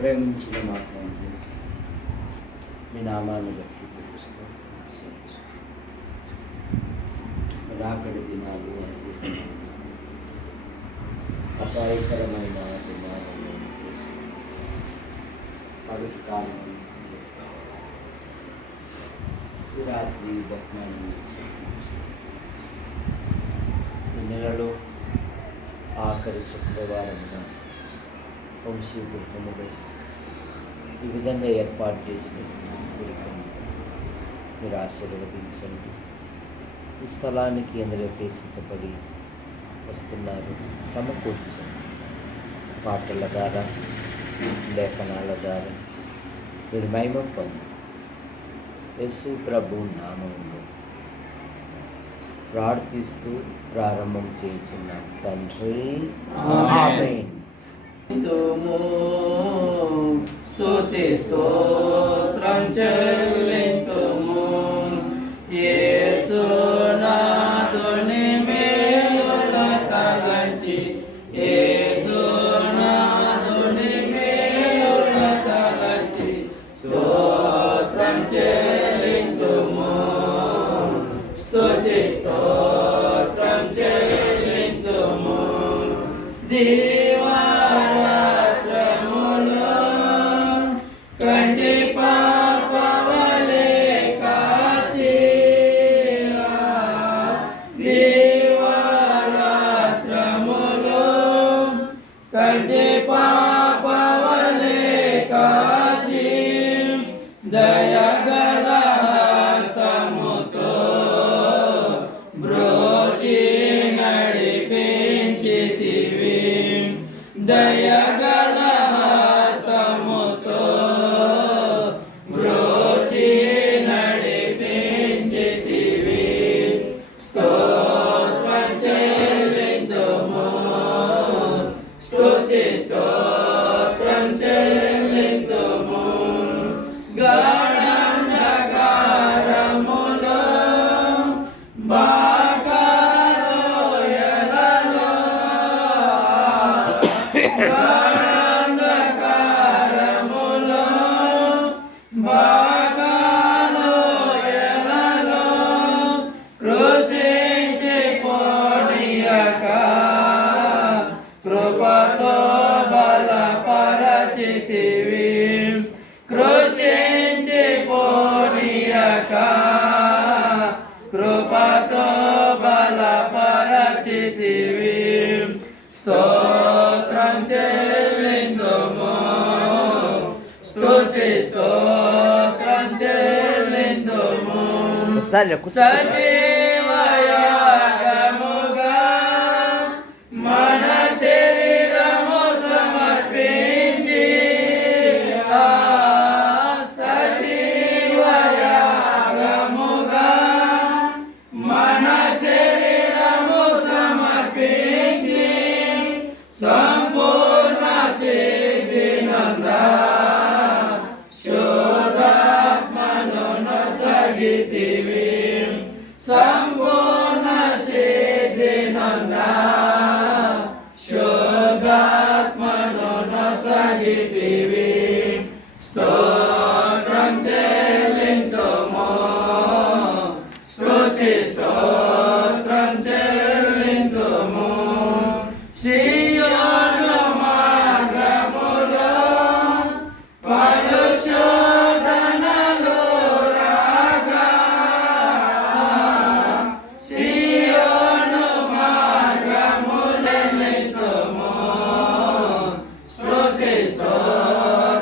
ప్రేమించిన మా తండ్రి, మీ నామాన్ని బట్టి రాకడి దినాలు అపాయకరమైన దినాలను చేసి పగటి కాలం ఈ రాత్రి బహుమానం ఈ నెలలో ఆఖరి శుక్రవారమున వంశీ గృహములో ఈ విధంగా ఏర్పాటు చేసిన స్థితిని మీరు ఆశీర్వదించండి. ఈ స్థలానికి ఎందరైతే సిద్ధపడి వస్తున్నారు సమకూర్చండి. పాటల ద్వారా, లేఖనాల ద్వారా మీరు మహిమ పొంది యేసు ప్రభు నామములో ప్రార్థిస్తూ ప్రారంభం చేయుచున్నాం తండ్రి, ఆమేన్. స్తుతి స్తోత్రం చెల్లింతుము యేసు నాథుని మేలుల తలంచి, యేసు నాథుని మేలుల తలంచి స్తోత్రం చెల్లింతుము, స్తుతి స్తోత్రం చెల్లింతుము. దయగల హస్తముతో బ్రోచి నడిపించితివి, దయగల హస్తముతో బ్రోచి నడిపించితివి. స్తోత్రం చెల్లింతుము, స్తుతి స్తోత్రం చెల్లింతుము. గాఢంధకారములో బాకాలోయలలో, గాఢంధకారములో బాకాలోయలలో కృషించి పోనీయక కృపతో బలపరచితివి, కృషించి పోనీయక కృపతో బలపరచితివి. స్తోత్రం చెల్లింతుము, స్తుతి స్తోత్రం చెల్లింతుము. సజీవయాగముగా మన శరీరము సమర్పించి, సజీవయాగముగా మన శరీరము సమర్పించి సంపూర్ణ సిద్ధినందా శుద్ధాత్మను నొసగితివి, సంపూర్ణ సిద్ధినందా శుద్ధాత్మను నొసగితివి. స్తోత్రం చెల్లింతుము, స్తుతి స్తోత్రం చెల్లింతుము. సియోను మార్గములో పలు శోధనలు రాగా, సియోను మార్గములో స్తుతి స్తోత్రం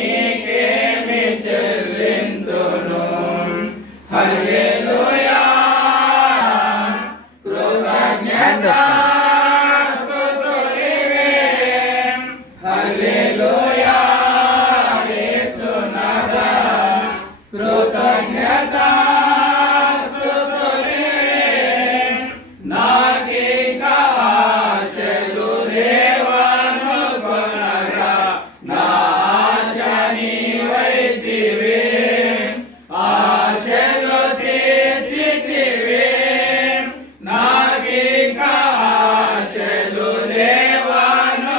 దేవానికేమి చెల్లింతును హల్లెలూయా కృతజ్ఞతాస్తుతులివే హల్లెలూయా యేసునాథా కృతజ్ఞతాస్తుతులివే నాకింక ఆశలు లేవనుకొనగా నా ఆశ నీవైతివే ఆశలు తీర్చితివే నాకింక ఆశలు లేవనుకొనగా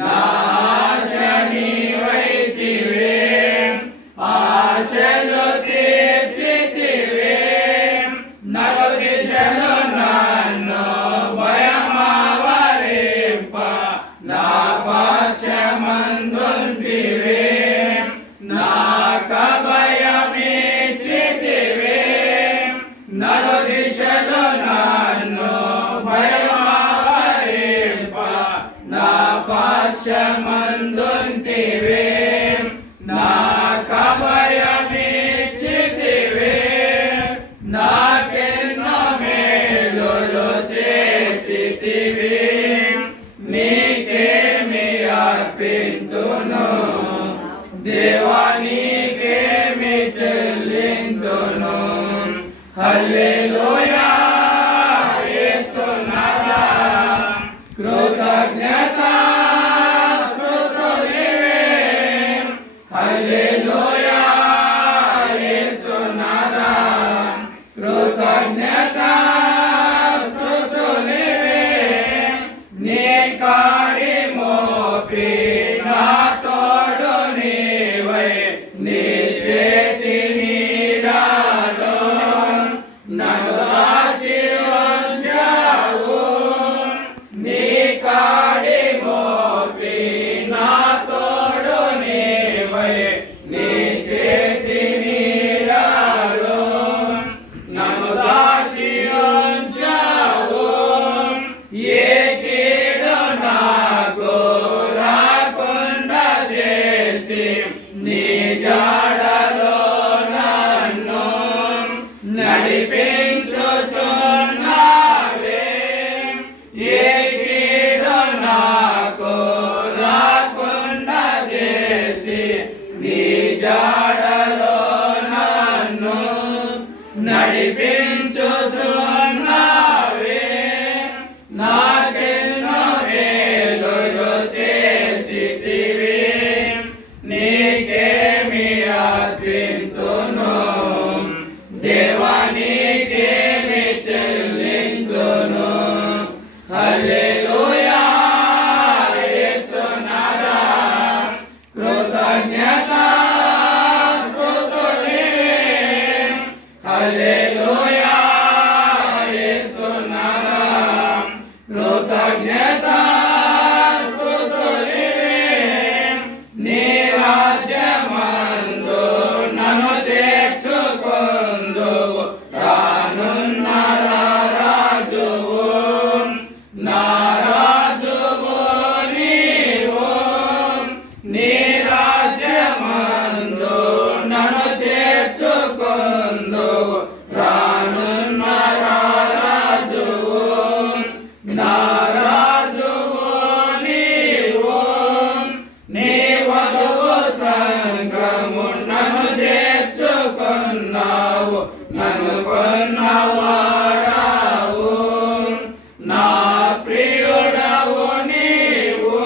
నా ఆశ నీవైతివే ఆశలు తీర్చితివే నలు దిశలు నన్ను భయమావరింప నా పక్షమందుంటివే నాకభయమిచ్చితివే నలు దిశలు నన్ను భయమావరింప నా పక్షమందుంటివే నాకభయమిచ్చితివే నాకెన్నో మేలులు చేసితివి నీకేమి అర్పింతును దేవానికేమి చెల్లింతును హల్లెలూయా యేసునాథా కృతజ్ఞతాస్తుతులివే హల్లెలూయా యేసునాథా కృతజ్ఞతాస్తుతులివే నీ కాడి మోపి నా తోడు నీవై నీ చేతి నీడలో నన్ను దాచి ఉంచావు నీ కాడి మోపి నా తోడు నీవై నీ చేతి నీడలో నన్ను దాచి ఉంచావు ఏ కీడు నాకు రాకుండా చేసి నీ జాడలో నన్ను నడిపించుచున్నావే ఏ కీడు నాకు రాకుండా చేసి నీ జాడలో నన్ను నడిపించుచున్నావే నాకెన్నో మేలులు చేసితివి నీకేమి అర్పింతును దేవానికేమి చెల్లింతును హల్లెలూయా యేసునాథా కృతజ్ఞతాస్తుతులివే హల్లెలూయా యేసునాథా కృతజ్ఞతాస్తుతులివే నీ రాజ్యమందు నన్ను చేర్చుకొందువు రానున్న రాజువు నా రాజువు నీవు నీ రాజ్యమందు నన్ను చేర్చుకొందువు రానున్న రాజువు నా రాజువు నీవు నీ వధువు సంఘము నన్ను చేర్చుకున్నావు నన్ను కొన్నవాడావు నా ప్రియుడవు నీవు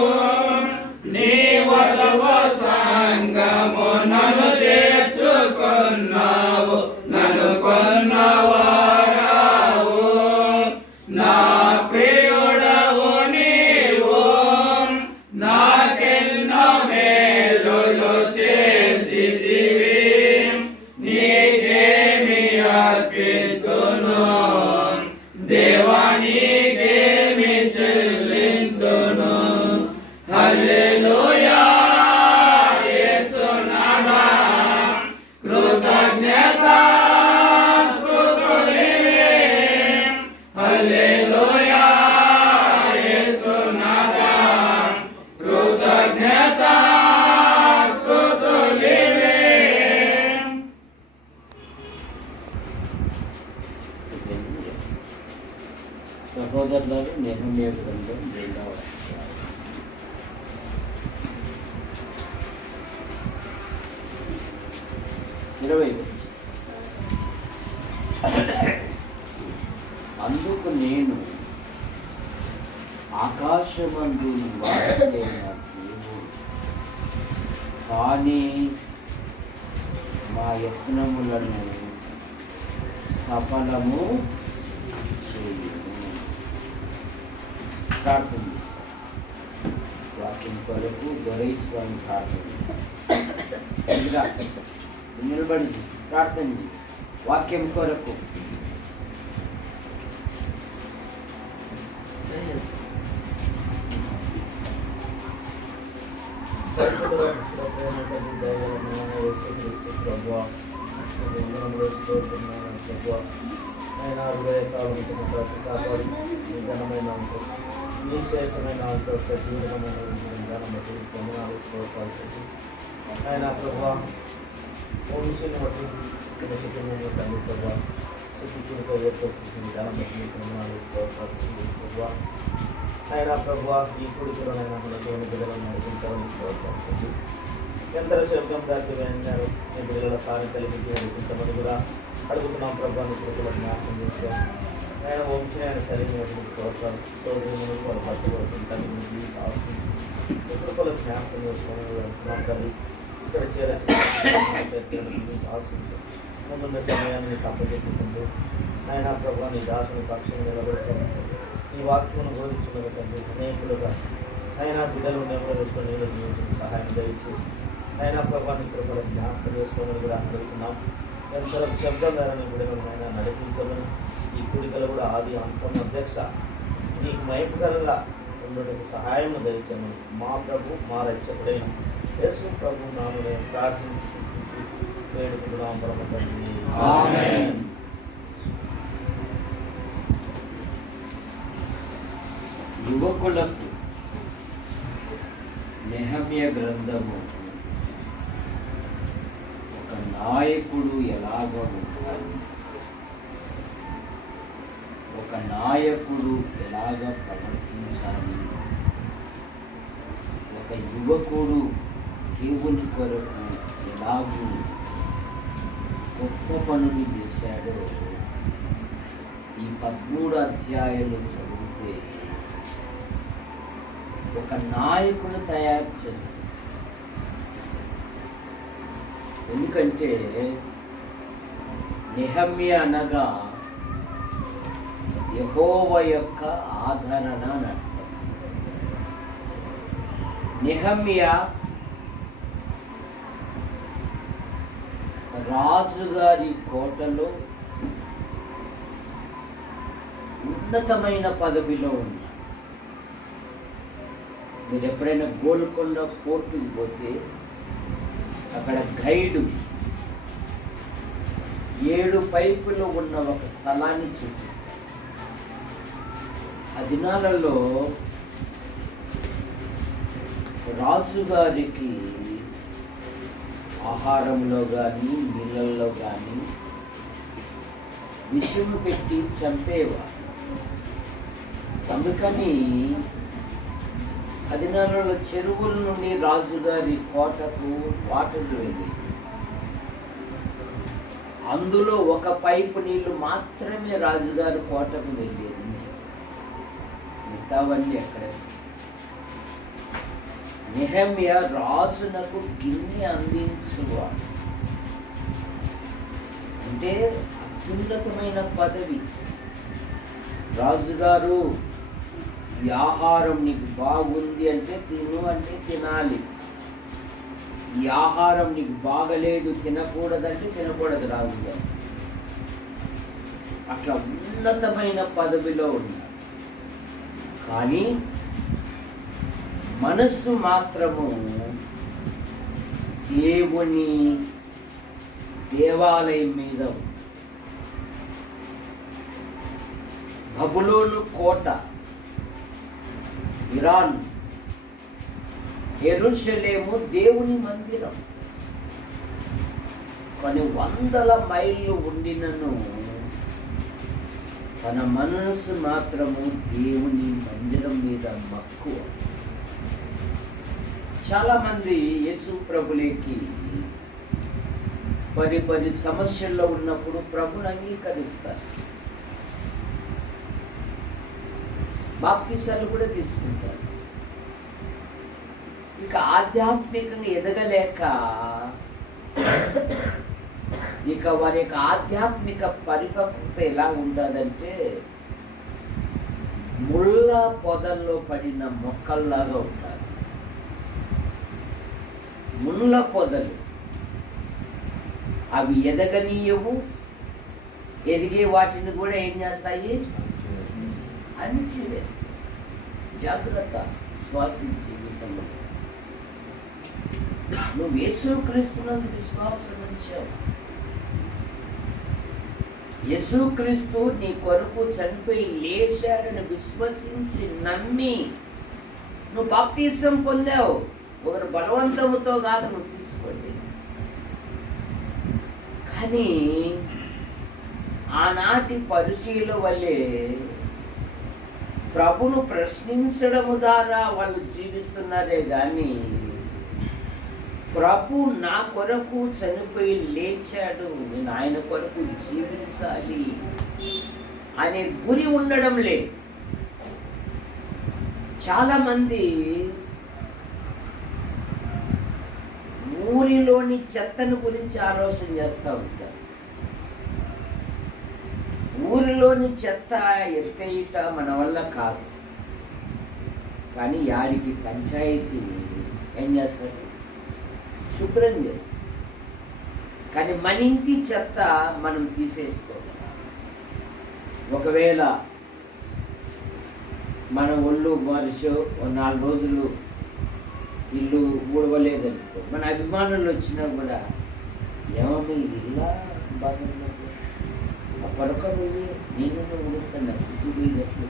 నీ వధువు సంఘము నన్ను చేర్చుకున్నావు నన్ను కొన్నవాడావు నా ప్రియుడవు నీవు నాకెన్నో మేలులు చేసితివి నీకేమి అర్పింతును దేవానికేమి చెల్లింతును హల్లెలూయా నెహెమ్యా గ్రంథం 2వ అధ్యాయం. అందుకు నేను ఆకాశమందు నివాసమైన దేవుడు, కానీ మా యత్నములను సఫలము చేయను. ప్రార్థన చేస్తాం. వాక్యం కొరకు దొరైస్వామి ప్రార్థన చేస్తాం. నిలబడి ప్రార్థన చేయి. వాక్యం కొరకు మీ శ్రేష్టమైన ఆయన ప్రభా వంశీని బట్టి తండ్రి ప్రభా శుద్ధితో ఏర్పడుతుంది జ్ఞానం బట్టి ప్రభా ఆయన ప్రభా ఈ కుడికిలోనైనా మన దేవుని బిడ్డలను నడిపించాలని కోరుకుంటుంది. ఎంతర శబ్దం దాటి వెళ్ళినారు మీ బిడ్డల కార్యం కలిగించి నడిపించమని కూడా అడుగుతున్నాం. ప్రభాని కృపల జ్ఞాపకం చేస్తాం. ఆయన వంశీ ఆయన కలిగి కోరుతాం. సోదరులను వాళ్ళు పట్టుకోవడం కలిగి కావాల్సింది కృపల జ్ఞాపకం చేసుకోవడం తల్లి ఇక్కడ కావాల్సింది ముందున్న సమయాన్ని సంప్రదించుకుంటూ ఆయన ప్రభా నీ దాసుని పక్షం నిలబెడతాం. ఈ వాక్యమును బోధిస్తున్న తండ్రి అనేకులుగా ఆయన బిడ్డలు నెమ్మదిస్తున్న నీళ్ళు జీవించిన సహాయం చేయించి ఆయన ప్రభాని కృపల జ్ఞాపకం చేసుకోమని కూడా అడుగుతున్నాం. ఎంతో శబ్దం ద్వారా నీ బిడ్డలను ఆయన నడిపించమని ఈ కూడికలు కూడా ఆది అంతం అధ్యక్ష నీకు మయపకరంగా ఉండడానికి సహాయం దయచేయమని మా ప్రభు మా రక్షకుడైన యేసు ప్రభు నామమున ప్రార్థించి వేడుకుంటున్నాం పరమ తండ్రి. ఆమేన్. యువకులకు నెహెమ్యా గ్రంథము ఒక నాయకుడు ఎలాగ ఉండాలి, ఒక నాయకుడు ఎలాగ ప్రవర్తించాలి, ఒక యువకుడు దేవుని కొరకు ఎలాగూ గొప్ప పనులు చేశాడో ఈ 13 అధ్యాయాలు చదివితే ఒక నాయకుని తయారు చేస్తుంది. ఎందుకంటే నెహెమ్యా అనగా యెహోవా యొక్క ఆదరణ అని అర్థం. నెహెమ్యా రాజుగారి కోటలో ఉన్నతమైన పదవిలో ఉన్నారు. మీరు ఎప్పుడైనా గోల్కొండ పోర్టుకి పోతే అక్కడ గైడు 7 పైపులు ఉన్న ఒక స్థలాన్ని చూపిస్తారు. ఆ దినాలలో రాజుగారికి ఆహారంలో కానీ నీళ్ళల్లో కానీ విషం పెట్టి చంపేవారు. అందుకని ఆ దినాలలో చెరువుల నుండి రాజుగారి కోటకు వాటర్లు వెళ్ళి అందులో ఒక పైపు నీళ్లు మాత్రమే రాజుగారి కోటకు వెళ్ళేది. మిగతావన్నీ ఎక్కడ. నెహెమ్యా రాజునకు గిన్నె అందించువాడు. అంటే అత్యున్నతమైన పదవి. రాజుగారు ఈ ఆహారం నీకు బాగుంది అంటే తిను అంటే తినాలి, ఈ ఆహారం నీకు బాగలేదు తినకూడదంటే తినకూడదు రాజుగారు. అట్లా ఉన్నతమైన పదవిలో ఉన్నారు. కానీ మనస్సు మాత్రము దేవుని దేవాలయం మీద ఉంది. బబులోను కోట, ఇరాన్, యెరూషలేము దేవుని మందిరం. కొన్ని 100 మైళ్ళు ఉండినను తన మనసు మాత్రము దేవుని మందిరం మీద మక్కువ. చాలామంది యేసు ప్రభులేకి పరి సమస్యల్లో ఉన్నప్పుడు ప్రభుని అంగీకరిస్తారు, బాప్తిసాలు కూడా తీసుకుంటారు. ఇక ఆధ్యాత్మికంగా ఎదగలేక ఇక వారి యొక్క ఆధ్యాత్మిక పరిపక్వత ఎలా ఉంటుందంటే ముళ్ళ పొదల్లో పడిన మొక్కల్లాగా ఉంటారు. ముళ్ళ పొదలు అవి ఎదగనీయవు, ఎదిగే వాటిని కూడా ఏం చేస్తాయి, అణిచివేస్తాయి. జాగ్రత్త విశ్వాసం జీవితంలో. నువ్వు యేసుక్రీస్తునందు విశ్వాసం ఉంచావు, యేసుక్రీస్తు నీ కొరకు చనిపోయి లేచాడని విశ్వసించి నమ్మి నువ్వు బాప్తిసం పొందావు. ఒకరు బలవంతముతో కాదు నువ్వు తీసుకోండి. కానీ ఆనాటి పరిశీల వల్లే ప్రభును ప్రశ్నించడము ద్వారా వాళ్ళు జీవిస్తున్నారే కానీ ప్రభు నా కొరకు చనిపోయి లేచాడు, నేను ఆయన కొరకు జీవించాలి అనే గురి ఉండడం లేదు. చాలామంది ఊరిలోని చెత్తను గురించి ఆలోచన చేస్తూ ఉంటారు. ఊరిలోని చెత్త ఎత్తేయుట మన వల్ల కాదు, కానీ యాడికి పంచాయతీ ఏం చేస్తారు, శుభ్రం చేస్తాం. కానీ మన ఇంటి చెత్త మనం తీసేసుకోవాలి. ఒకవేళ మన ఒళ్ళు వరుస 4 రోజులు ఇల్లు ఊడవలేదనుకో, మన అభిమానులు వచ్చినా కూడా ఏమన్నా ఇలా బాగున్నది ఆ పరకలు నేను ఊడుస్తున్నా సిగ్గుపోయినట్లు.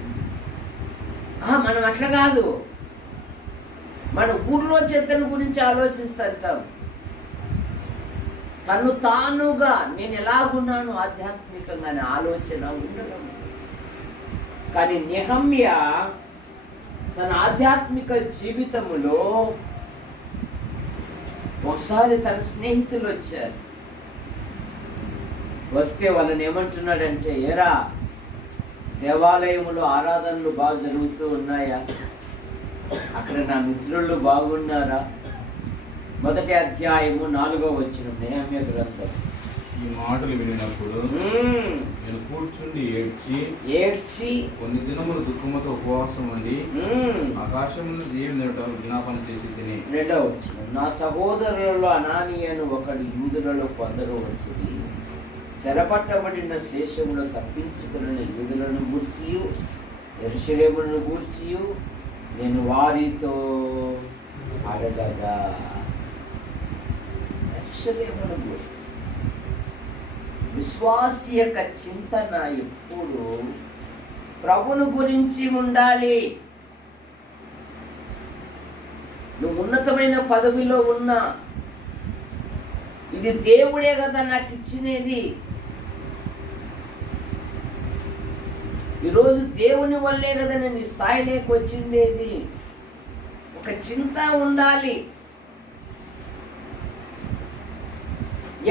మనం అట్లా కాదు, మన ఊళ్ళో చెత్తను గురించి ఆలోచిస్తుంటాం. తను తానుగా నేను ఎలాగున్నాను ఆధ్యాత్మికంగా అనే ఆలోచన ఉండడం. కానీ నెహమ్య తన ఆధ్యాత్మిక జీవితంలో ఒకసారి తన స్నేహితులు వచ్చారు. వస్తే వాళ్ళని ఏమంటున్నాడంటే, ఎరా దేవాలయంలో ఆరాధనలు బాగా జరుగుతూ ఉన్నాయా, అక్కడ నా మిత్రులు బాగున్నారా? 1వ అధ్యాయము 4వ వచనం నెహమ్యా గ్రంథం. ఈ మాటలు వినినప్పుడు నేను కూర్చుండి ఏడ్చి కొన్ని దినములు దుఃఖముతో ఉపవాసం ఉండి ఆకాశమును దేవుని జ్ఞాపన చేసి తిని. 2వ వచనం, నా సహోదరులలో అనానీయను ఒకడు యూదులలో కొందరు వచ్చి చెరపట్టబడిన శేషములో తప్పించుకున్న యూదులను గూర్చియు యెరూషలేమును గూర్చియు నేను వారితో అడగగా. యెరూషలేమును గూర్చి విశ్వాసి యొక్క చింతన ఎప్పుడు ప్రభును గురించి ఉండాలి. నువ్వు ఉన్నతమైన పదవిలో ఉన్నా ఇది దేవుడే కదా నాకు ఇచ్చినది, ఈరోజు దేవుని వల్లే కదా నేను ఈ స్థాయిలోకి వచ్చిండేది. ఒక చింత ఉండాలి.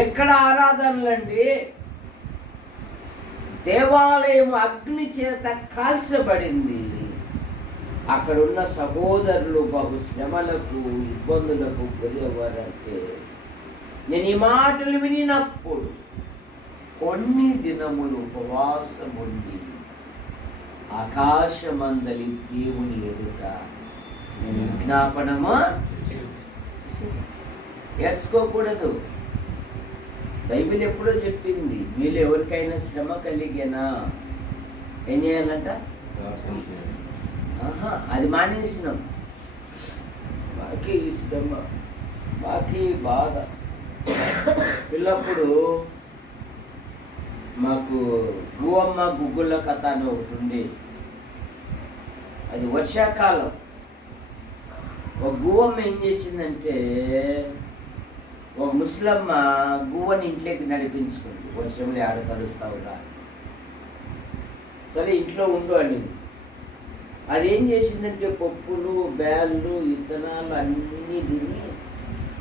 ఎక్కడ ఆరాధనలండి, దేవాలయం అగ్ని చేత కాల్చబడింది. అక్కడున్న సహోదరులు బహు శ్రమలకు ఇబ్బందులకు గురవ్వారంటే నేను ఈ మాటలు వినినప్పుడు కొన్ని దినములు ఉపవాసం ఉండి ఆకాశమందలి దేవుని ఎదుట నేను విజ్ఞాపనమా ఏడ్చుకోకూడదు. బైబిల్ ఎప్పుడో చెప్పింది, మీలో ఎవరికైనా శ్రమ కలిగేనా ఏం చేయాలంట? అది మానేసినాం. బాకీ ఈ శ్రమ, బాకీ బాధ. పిల్లప్పుడు మాకు గువ్వమ్మ గుగ్గుల కథ అని ఒకటి ఉండేది. అది వర్షాకాలం. ఒక గువ్వమ్మ ఏం చేసిందంటే, ఒక ముసలమ్మ గువ్వని ఇంట్లోకి నడిపించుకుంది. వర్షంలో ఆడ కలుస్తావు రా. సరే ఇంట్లో ఉండు అని. అదేం చేసిందంటే పప్పులు బేళ్ళు విత్తనాలు అన్నీ తిని,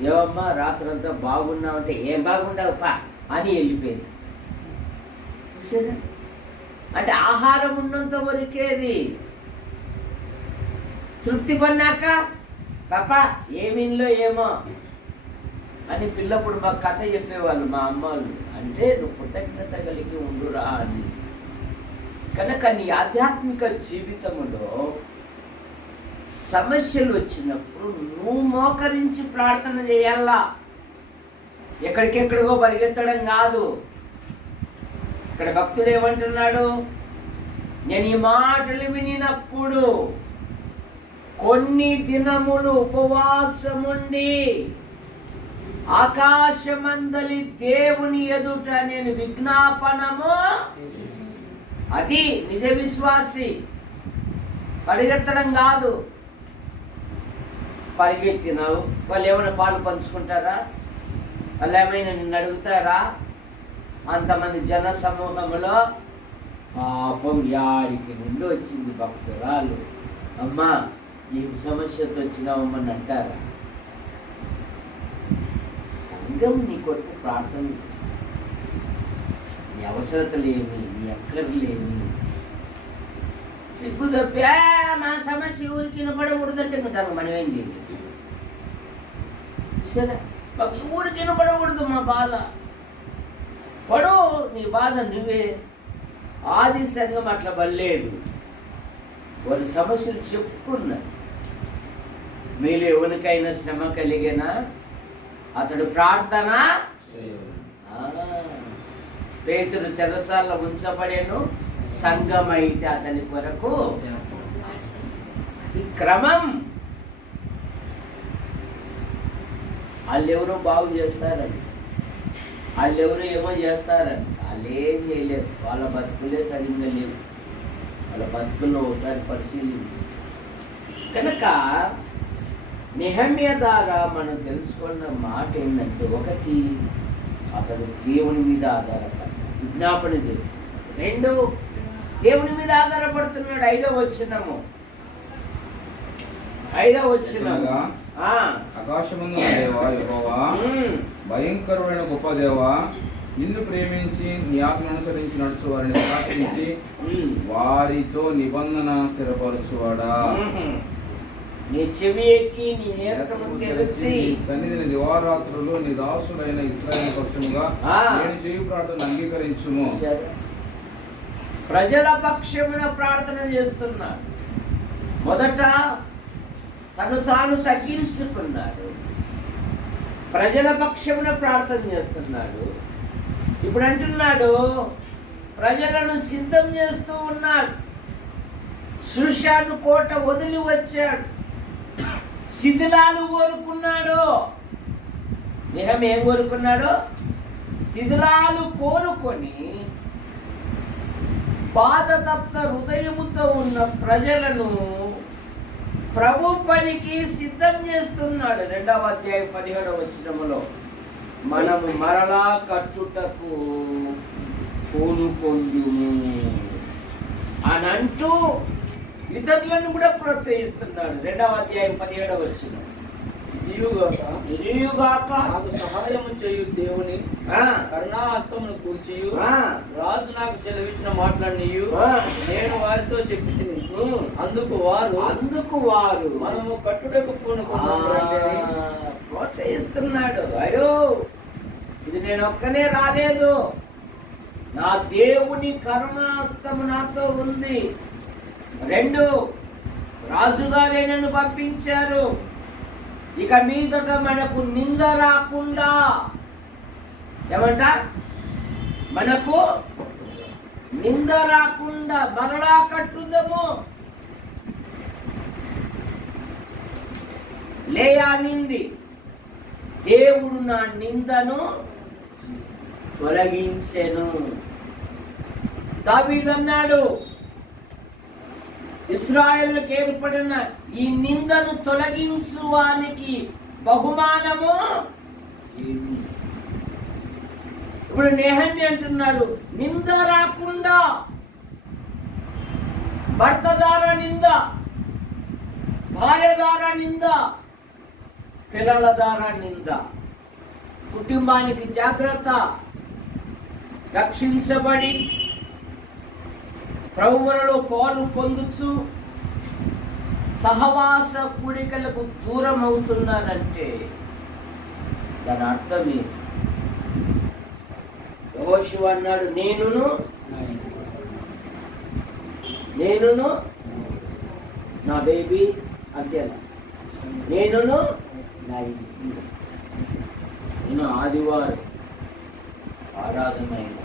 ఏమమ్మా రాత్రంతా బాగున్నావంటే ఏం బాగుండవు పా అని వెళ్ళిపోయింది. చూసారా, అంటే ఆహారం ఉన్నంత వరకేది. తృప్తి పన్నాక పాప ఏమిలో ఏమో అని పిల్లప్పుడు మాకు కథ చెప్పేవాళ్ళు మా అమ్మలు. అంటే నువ్వు కృతజ్ఞత కలిగి ఉండురా అని. కనుక నీ ఆధ్యాత్మిక జీవితంలో సమస్యలు వచ్చినప్పుడు నువ్వు మోకరించి ప్రార్థన చేయాలా, ఎక్కడికెక్కడికో పరిగెత్తడం కాదు. ఇక్కడ భక్తుడు ఏమంటున్నాడు, నేను ఈ మాటలు వినినప్పుడు కొన్ని దినములు ఉపవాసముండి ఆకాశమందలి దేవుని ఎదుట నేను విజ్ఞాపనము, అది నిజ విశ్వాసి. పరిగెత్తడం కాదు. పరిగెత్తినావు, వాళ్ళు ఏమైనా పాలు పంచుకుంటారా? వాళ్ళు ఏమైనా నిన్ను అడుగుతారా? అంతమంది జన సమూహంలో పాపం యాడికి నుండి వచ్చింది భక్తురాలు, అమ్మా ఏం సమస్యతో వచ్చినావమ్మని అంటారా? సంఘం నీ కొరకు ప్రార్థన చేస్తుంది. నీ అవసరతలేమి, నీ అక్కర్లేమి, సిగ్గు తప్పి మా సమస్య ఊరికి వినపడకూడదంటే ఇంకా దానికి మనం ఏం చేయలేదు. చూసారా, మాకు ఊరికి వినపడకూడదు మా బాధ. పడు నీ బాధ నువ్వే. ఆది సంఘం అట్లా బల్లేదు. వారి సమస్యలు చెప్పుకున్నారు. మీలో ఎవరికైనా శ్రమ కలిగినా అతడు ప్రార్థన. పేతురు చెరసాల్లో ఉంచబడేను, సంఘం అయితే అతని కొరకు. ఈ క్రమం. వాళ్ళెవరో బాగు చేస్తారని, వాళ్ళెవరో ఏమో చేస్తారని. వాళ్ళు ఏం చేయలేరు. వాళ్ళ బతుకులే సరిగ్గా లేవు. వాళ్ళ బతుకుల్లో ఒకసారి పరిశీలించి. కనుక నెహమ్యా ద్వారా మనం తెలుసుకున్న మాట ఏంటంటే, ఒకటి అతడు దేవుని మీద ఆధారపడి విజ్ఞాపన చేస్తున్నాడు. రెండు, దేవుని మీద ఆధారపడుతున్నాడు. ఐదవ వచనము ఆకాశమందు దేవా యెహోవా, భయంకరమైన గొప్ప దేవా, నిన్ను ప్రేమించి నీ ఆజ్ఞను అనుసరించి నడుచు వారిని ప్రకాశించి వారితో నిబంధన స్థిరపరచువాడా, నీ చెవి ఎక్కి నీ నేత్రము తెరిచి సన్నిధిని దివారాత్రులు నీ దాసుడైన ఇశ్రాయేలు పక్షముగా నేను చేయు ప్రార్థన అంగీకరించుము. ప్రజల పక్షమున ప్రార్థన చేస్తున్నాడు. మొదట తను తాను తగ్గించుకున్నాడు. ప్రజల పక్షమున ప్రార్థన చేస్తున్నాడు. ఇప్పుడు అంటున్నాడు ప్రజలను సిద్ధం చేస్తూ ఉన్నాడు. షూషాను కోట వదిలి వచ్చాడు. శిథిలాలు కోరుకున్నాడు. నెహమ్యా ఏం కోరుకున్నాడు? శిథిలాలు కోరుకొని బాధ తప్త హృదయముతో ఉన్న ప్రజలను ప్రభు పనికి సిద్ధం చేస్తున్నాడు. 2వ అధ్యాయం 17వ వచనములో మనము మరలా కట్టుటకు కోరుకొందుము అని అంటూ ఇతరులను కూడా ప్రోత్సహిస్తున్నాడు. 2వ అధ్యాయం 17వ వచనం. ఇదియుగాక నాకు సహాయము చేయు దేవుని కరుణాహస్తమును కూర్చియు రాజు నాకు సెలవిచ్చిన మాటలన్నీయు నేను వారితో చెప్పి అందుకు వారు మనము కట్టుటకు పూనుకున్నాము ప్రోత్సహిస్తున్నాడు. అయ్యో ఇది నేను ఒక్కనే రాలేదు, నా దేవుని కరుణాహస్తము నాతో ఉంది. 2, రాజుగారే నన్ను పంపించారు. ఇక మీదట మనకు నింద రాకుండా, ఏమంట, మనకు నింద రాకుండా మరలా కట్టుదము. లేయా నింది, దేవుడు నా నిందను తొలగించెను. దావీదు అన్నాడు, ఇశ్రాయేలుకు ఏర్పడిన ఈ నిందను తొలగించువానికి బహుమానము ఏమి? ఇప్పుడు నెహమ్యా అంటున్నాడు నింద రాకుండా భర్త ద్వారా నింద, భార్య ద్వారా నింద, పిల్లల ద్వారా నింద. కుటుంబానికి జాగ్రత్త. రక్షించబడి ప్రభువులలో పాలు పొందుచు సహవాస కూడికలకు దూరం అవుతున్నారంటే దాని అర్థమే. యెహోషువ అన్నాడు, నేనును నా బేబీ అంతేనా, నేనును నా ఇంటి. నేను ఆదివారం ఆరాధనైన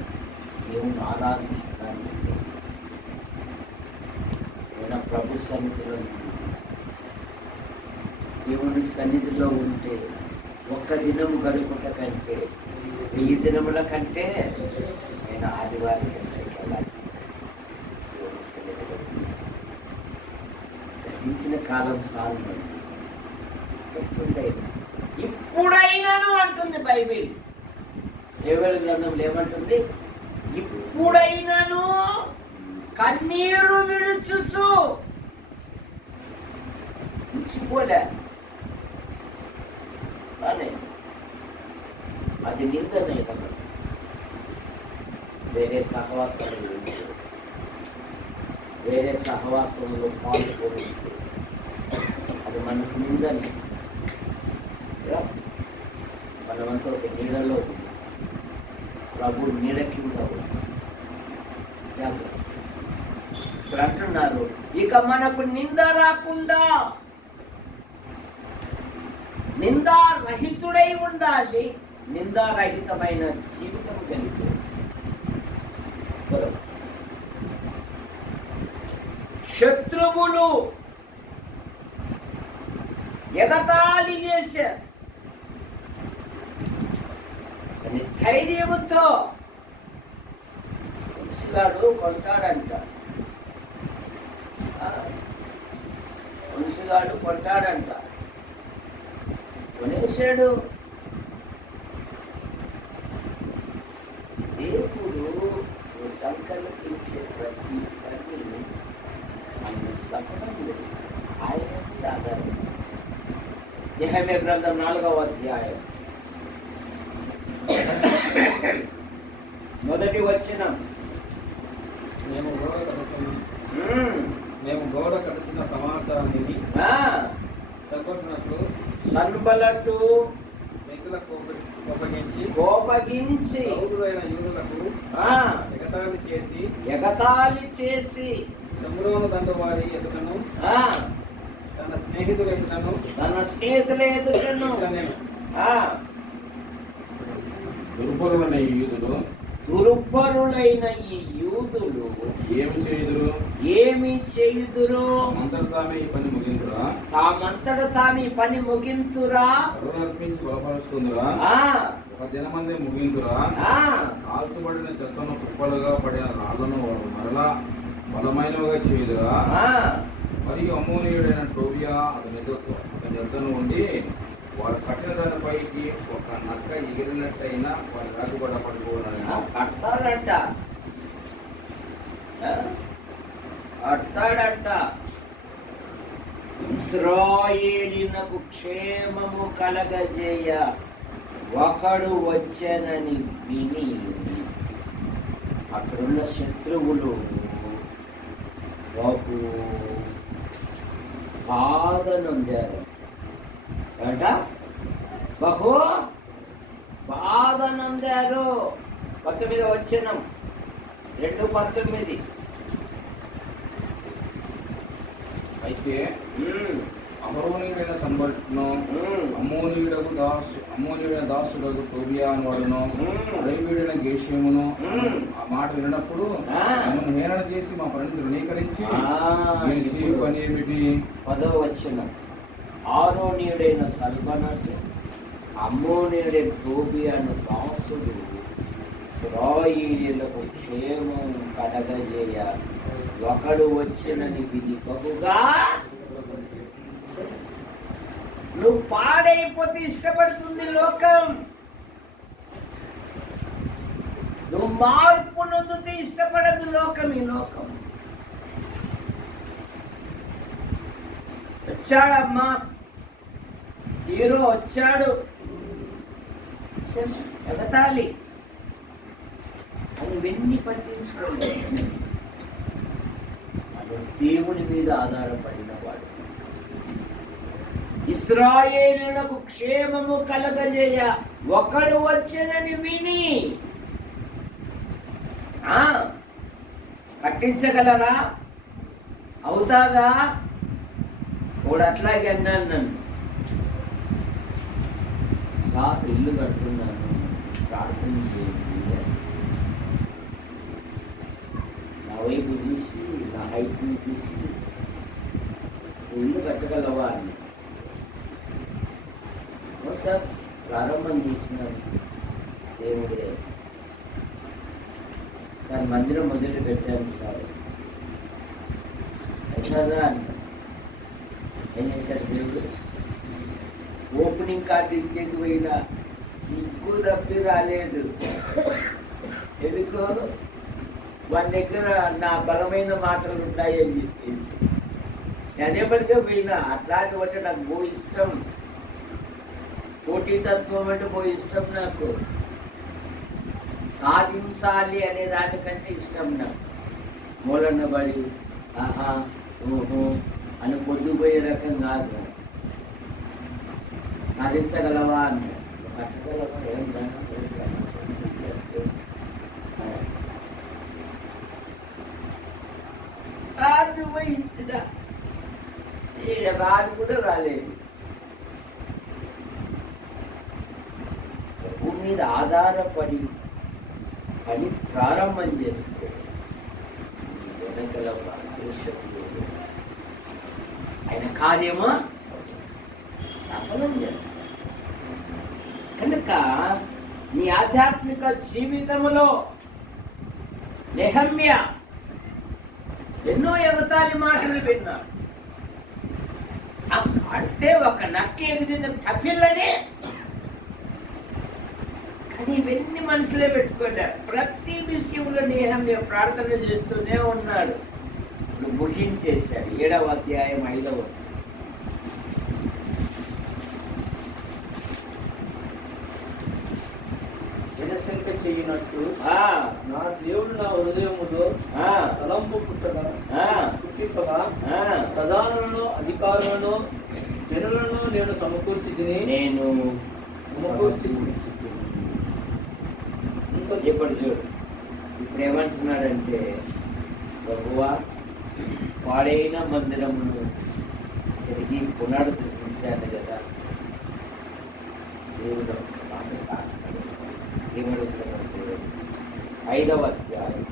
దేవుని ఆరాధిస్తాను. నేను ప్రభు సన్నిధిలో, దేవుని సన్నిధిలో ఉంటే ఒక్క దినం గడుపుట కంటే 1000 దినముల కంటే నేను ఆదివారం ఎక్కడికి వెళ్ళాలి. దేవుని సన్నిధిలో గతించిన కాలం సాగు. ఇప్పుడైనాను అంటుంది బైబిల్. యోవేలు గ్రంథంలో ఏమంటుంది? ఇప్పుడైనాను కన్నీరు విడుచుచు. మించిపోలే అది నిందనే కదా. వేరే సహవాసంలో పాల్గొని అది మనకు నిందని. మనమంతా ఒక నీడలో ప్రభు నీడ కింద జాగ్రత్త. ఇప్పుడు అంటున్నారు, ఇక మనకు నింద రాకుండా నిందారహితుడై ఉండాలి. నిందారహితమైన జీవితం కలిగి శత్రువులు ఎగతాళి చేశారు అని ధైర్యంతో మనుషులాడు కొంటాడంట. మనుషులాడు కొంటాడంట. కొనేసాడు. దేవుడు సంకల్పించే ప్రతి పని అన్ని సఫలం చేస్తాడు. ఆయనకి ఆధారం. యెహెజ్కేలు గ్రంథం 4వ అధ్యాయం 1వ వచనం. మేము గోడ కడుచున్న సమాచారాన్ని సన్బలటు కోపగించి యూదులకు ఎగతాళి చేసి షోమ్రోను దండు వారి ఎదుటను తన స్నేహితుల ఎదుటను దుర్బలులైన ఈ యూదులు ఏమి చేయుదురు? తామంతట తాము ఈ పని ముగింతురా? ఒక దినమందే ముగింతురా? కాల్చబడిన చెత్తను కుప్పలుగా పడిన రాళ్లను మరలా బలమైనవిగా చేయుదురా? మరియు అమ్మోనీయుడైన టోబియా అతని ఎద్దను ఉండి వారు కట్టిన దానిపైకి ఒక నక్క ఎగిరినట్టయినా వారి రాజుబడ పడిపోయిన కడతాడంట. ఇశ్రాయేలీయులకు క్షేమము కలగజేయ ఒకడు వచ్చానని విని అక్కడున్న శత్రువులు బహు బాధ నొందారు. బహు బాధ నొందారు. 19వ వచనం 2:19. అయితే అమరోనీయుడైన సంబట్ను అమ్మోనీయుడైన దాసుడకు టోబియా అని వాడును అరేబీయుడైన గేషేమును ఆ మాట విన్నప్పుడు మమ్మల్ని హేళన చేసి మా పనిని తృణీకరించి నేను చేయు పని ఏమిటి? 10వ వచనం. ఆరోనీయుడైన సల్బనతు అమ్మోనీయుడైన టోబియాను దాసుడు ఇశ్రాయేలీయులకు క్షేమం కలగజేయ ఒకడు వచ్చినని విధి బహుగా. నువ్వు పాడైపోతే ఇష్టపడుతుంది లోకం. నువ్వు మార్పు నొందితే ఇష్టపడదు లోకం. ఈ లోకం వచ్చాడమ్మా, హీరో వచ్చాడు, ఎగతాళి అని వెన్ని పట్టించుకోలేదు. అతను దేవుని మీద ఆధారపడిన వాడు. ఇశ్రాయేలులకు క్షేమము కలగజేయ ఒకడు వచ్చనని విని కట్టించగలరా? అవుతాదా? వాడు అట్లాగే అన్నాను, నన్ను సార్ ఇల్లు కడుతున్నాను, ప్రార్థన చేయండి అని. నా వైపు చూసి, నా హైట్ని చూసి, ఇల్లు కట్టగలవా అని సార్ ప్రారంభం చేసినాను. దేవుడే సార్ మందిరం మొదలు పెట్టాను సార్. అవుతాదా అంట. ఏం చేశాడు దేవుడు? ఓపెనింగ్ కార్డు ఇచ్చేది పోయినా సిగ్గు తప్పి రాలేదు. ఎందుకో వాడి దగ్గర నా బలమైన మాటలు ఉంటాయని చెప్పేసి అనేప్పటికే పోయినా. అట్లాంటి అంటే నాకు బో ఇష్టం, పోటీతత్వం అంటే బో ఇష్టం. నాకు సాధించాలి అనే దానికంటే ఇష్టం. నాకు మూలన్న పడి ఆహా ఓహో అని పొద్దుపోయే రకం కాదు. సాధించగలవా అన్నాడు. కట్టగలవా? ఏం ఇచ్చిన రాని కూడా రాలేదు. ప్రభు మీద ఆధారపడి పని ప్రారంభం చేస్తే వెనకల ఆయన కార్యమా సఫలం చేస్తాడు. కనుక నీ ఆధ్యాత్మిక జీవితంలో నెహమ్యా ఎన్నో ఎగతాళి మాటలు విన్నాడు. అడితే ఒక నక్క ఎగిరిన తప్పిల్లనే, కానీ ఇవన్నీ మనసులో పెట్టుకున్నాడు. ప్రతి విషయంలో నెహమ్యా ప్రార్థన చేస్తూనే ఉన్నాడు. ఇప్పుడు ముగించేశాడు 7వ అధ్యాయం 5వ వచనం. జనసంఖ్య చేయనట్టు నా దేవుడు నా హృదయములో తలంపు పుట్టింపగా ప్రధానులను, అధికారులను, జనులను నేను సమకూర్చి ఇప్పుడు చూడు, ఇప్పుడు ఏమంటున్నాడంటే, ప్రభువా పాడైన మందిరమును తిరిగి పునరుద్ధరించాను కదా. దేవుడు ఏమడుగుతున్నాడు చూడండి. 5వ అధ్యాయం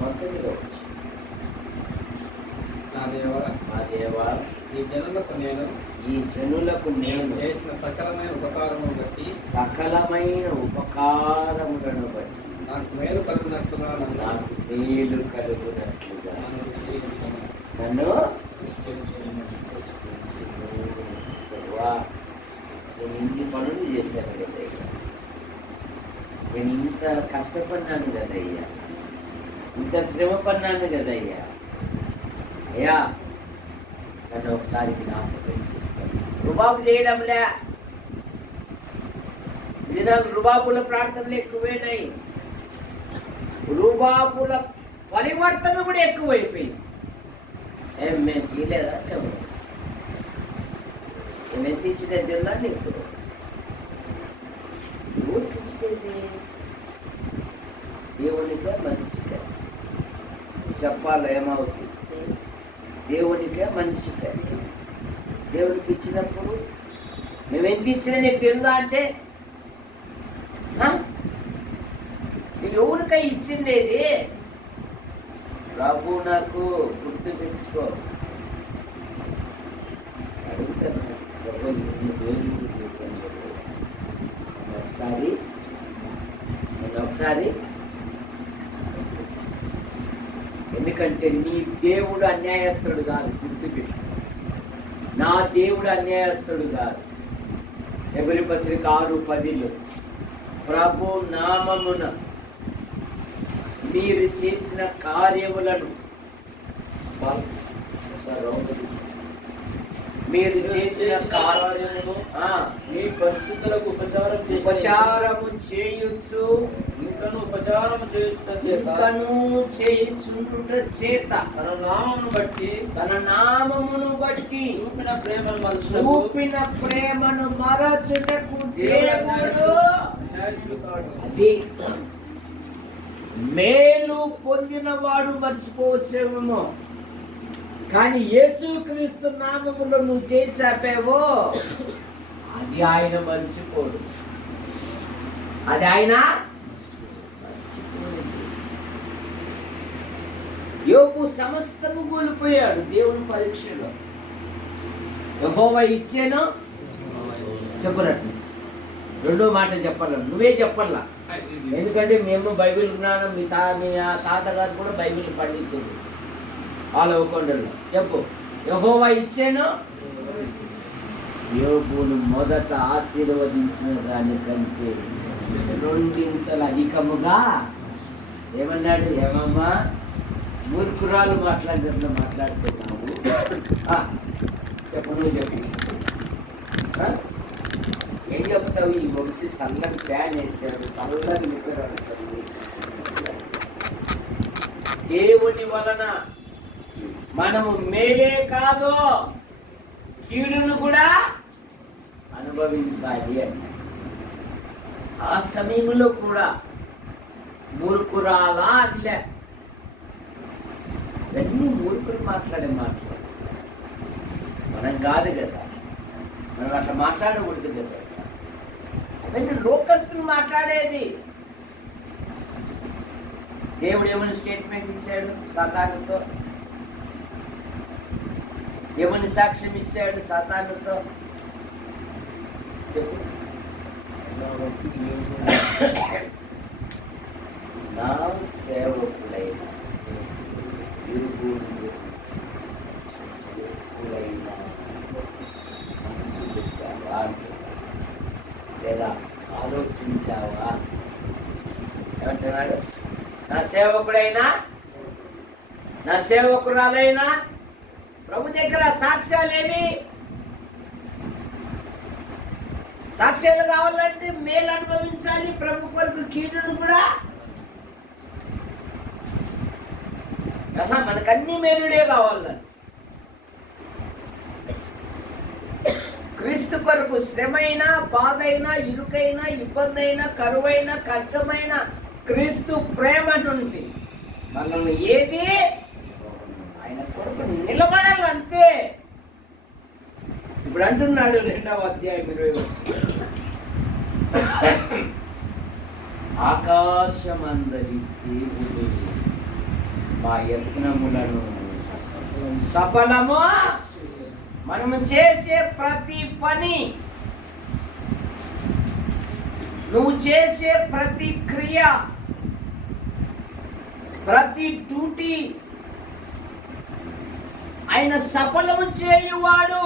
19వ వచనం. నా దేవా, ఈ జనులకు నేను చేసిన సకలమైన ఉపకారములను బట్టి నాకు మేలు కలుగునట్లుగా నన్ను నేను ఇన్ని పనులు చేశాను కదయ్యా, నేను ఇంత కష్టపడినాను కదయ్యా, ఇంత శ్రమ పడినాను కదయ్యా. అయ్యా నన్ను ఒకసారి జ్ఞాపకం చేసుకోండి. రుబాబు చేయడంలే, దినాలు రుబాబుల ప్రార్థనలు ఎక్కువైనాయి. రుబాబుల పరివర్తన కూడా ఎక్కువైపోయింది. మేము తీయలేదా? మేము తీర్చినది ఉందా నీకు? ఎవరు తీర్చినది? దేవునికే మనిషికే చెప్పాలి. ఏమవుతుంది? దేవునికే మనిషికే. దేవునికి ఇచ్చినప్పుడు మేమెంత ఇచ్చినా నీకు తెలుదా అంటే, నువ్వు ఎవరికై ఇచ్చిండేది? ప్రభు నాకు గుర్తు పెట్టుకో. అడుగుతాను ఒకసారి ఎందుకంటే నీ దేవుడు అన్యాయస్తుడు కాదు. గుర్తుపెట్టు, నా దేవుడు అన్యాయస్తుడు కాదు. హెబ్రీ పత్రిక 6:10 ప్రభు నామమున మీరు చేసిన కార్యములను మీరు చేసిన కార్యమును మీ పరిశుద్ధులకు ఉపచారము చేయొచ్చు, ఇంకను ఉపచారము చేయుచుండుట చేత తన నామమును బట్టి చూపిన ప్రేమను మరచుటకు దేవుడు అది మేలు పొందినవాడు మర్చిపోవచ్చేమో, కానీ యేసుక్రీస్తు నామములో నువ్వు చేసాపేవో అది ఆయన మర్చిపోడు. అది ఆయన యోబు సమస్తము కోల్పోయాడు దేవుని పరీక్షలో. యెహోవా ఇచ్చాను చెప్పరట్టు, రెండో మాట చెప్పాల, నువ్వే చెప్పాల. ఎందుకంటే మేము బైబిల్ ఉన్నాను, మీ తాతగారు కూడా బైబిల్ పండించారు ఆలవకొండలో. చెప్పు, యెహోవా ఇచ్చాను. యోబును మొదట ఆశీర్వదించిన దానికంటే రెండింతలు అధికముగా ఏమన్నాడు? ఏమమ్మా మూర్ఖురాలు మాట్లాడుతున్నావు. చెప్పు, నువ్వు చెప్పు. ఏం చెప్తావు? ఈ వంశీ చల్లటి ఫ్యాన్ వేసాడు, చల్లటి నిద్రాడు. దేవుని వలన మనము మేలే కాదు కీడును కూడా అనుభవించాలి. ఆ సమయంలో కూడా మూర్ఖురాలా అనిలే, ఇవన్నీ మూర్ఖులు మాట్లాడే మాటలు. మనం కాదు కదా, మనం అట్లా మాట్లాడకూడదు కదా. అవన్నీ లోకస్తులు మాట్లాడేది. దేవుడు ఏమని స్టేట్మెంట్ ఇచ్చాడు సాతానుతో? ఏమని సాక్ష్యం ఇచ్చాడు సాతానుతో? చెప్పు. నా సేవకులైన లేదా ఆలోచించావా? ఏమంటున్నాడు? నా సేవకుడైనా నా సేవకురాలైనా ప్రభు దగ్గర సాక్ష్యాలేవి? సాక్ష్యాలు కావాలంటే మేలు అనుభవించాలి, ప్రభు కొరకు కీడును కూడా. మనకన్నీ మేలుడే కావాలి. క్రీస్తు కొరకు శ్రమైన, బాధైనా, ఇరుకైనా, ఇబ్బంది అయినా, కరువైన, కష్టమైన క్రీస్తు ప్రేమ నుండి మనల్ని ఏది ఆయన కొరకు నిలబడాలంతే. ఇప్పుడు అంటున్నాడు 2వ అధ్యాయం 20 ఆకాశమందరి దేవుడే మా యత్నములను సఫలము, మనము చేసే ప్రతి పని, నువ్వు చేసే ప్రతి క్రియ, ప్రతి డ్యూటీ ఆయన సఫలము చేయువాడు.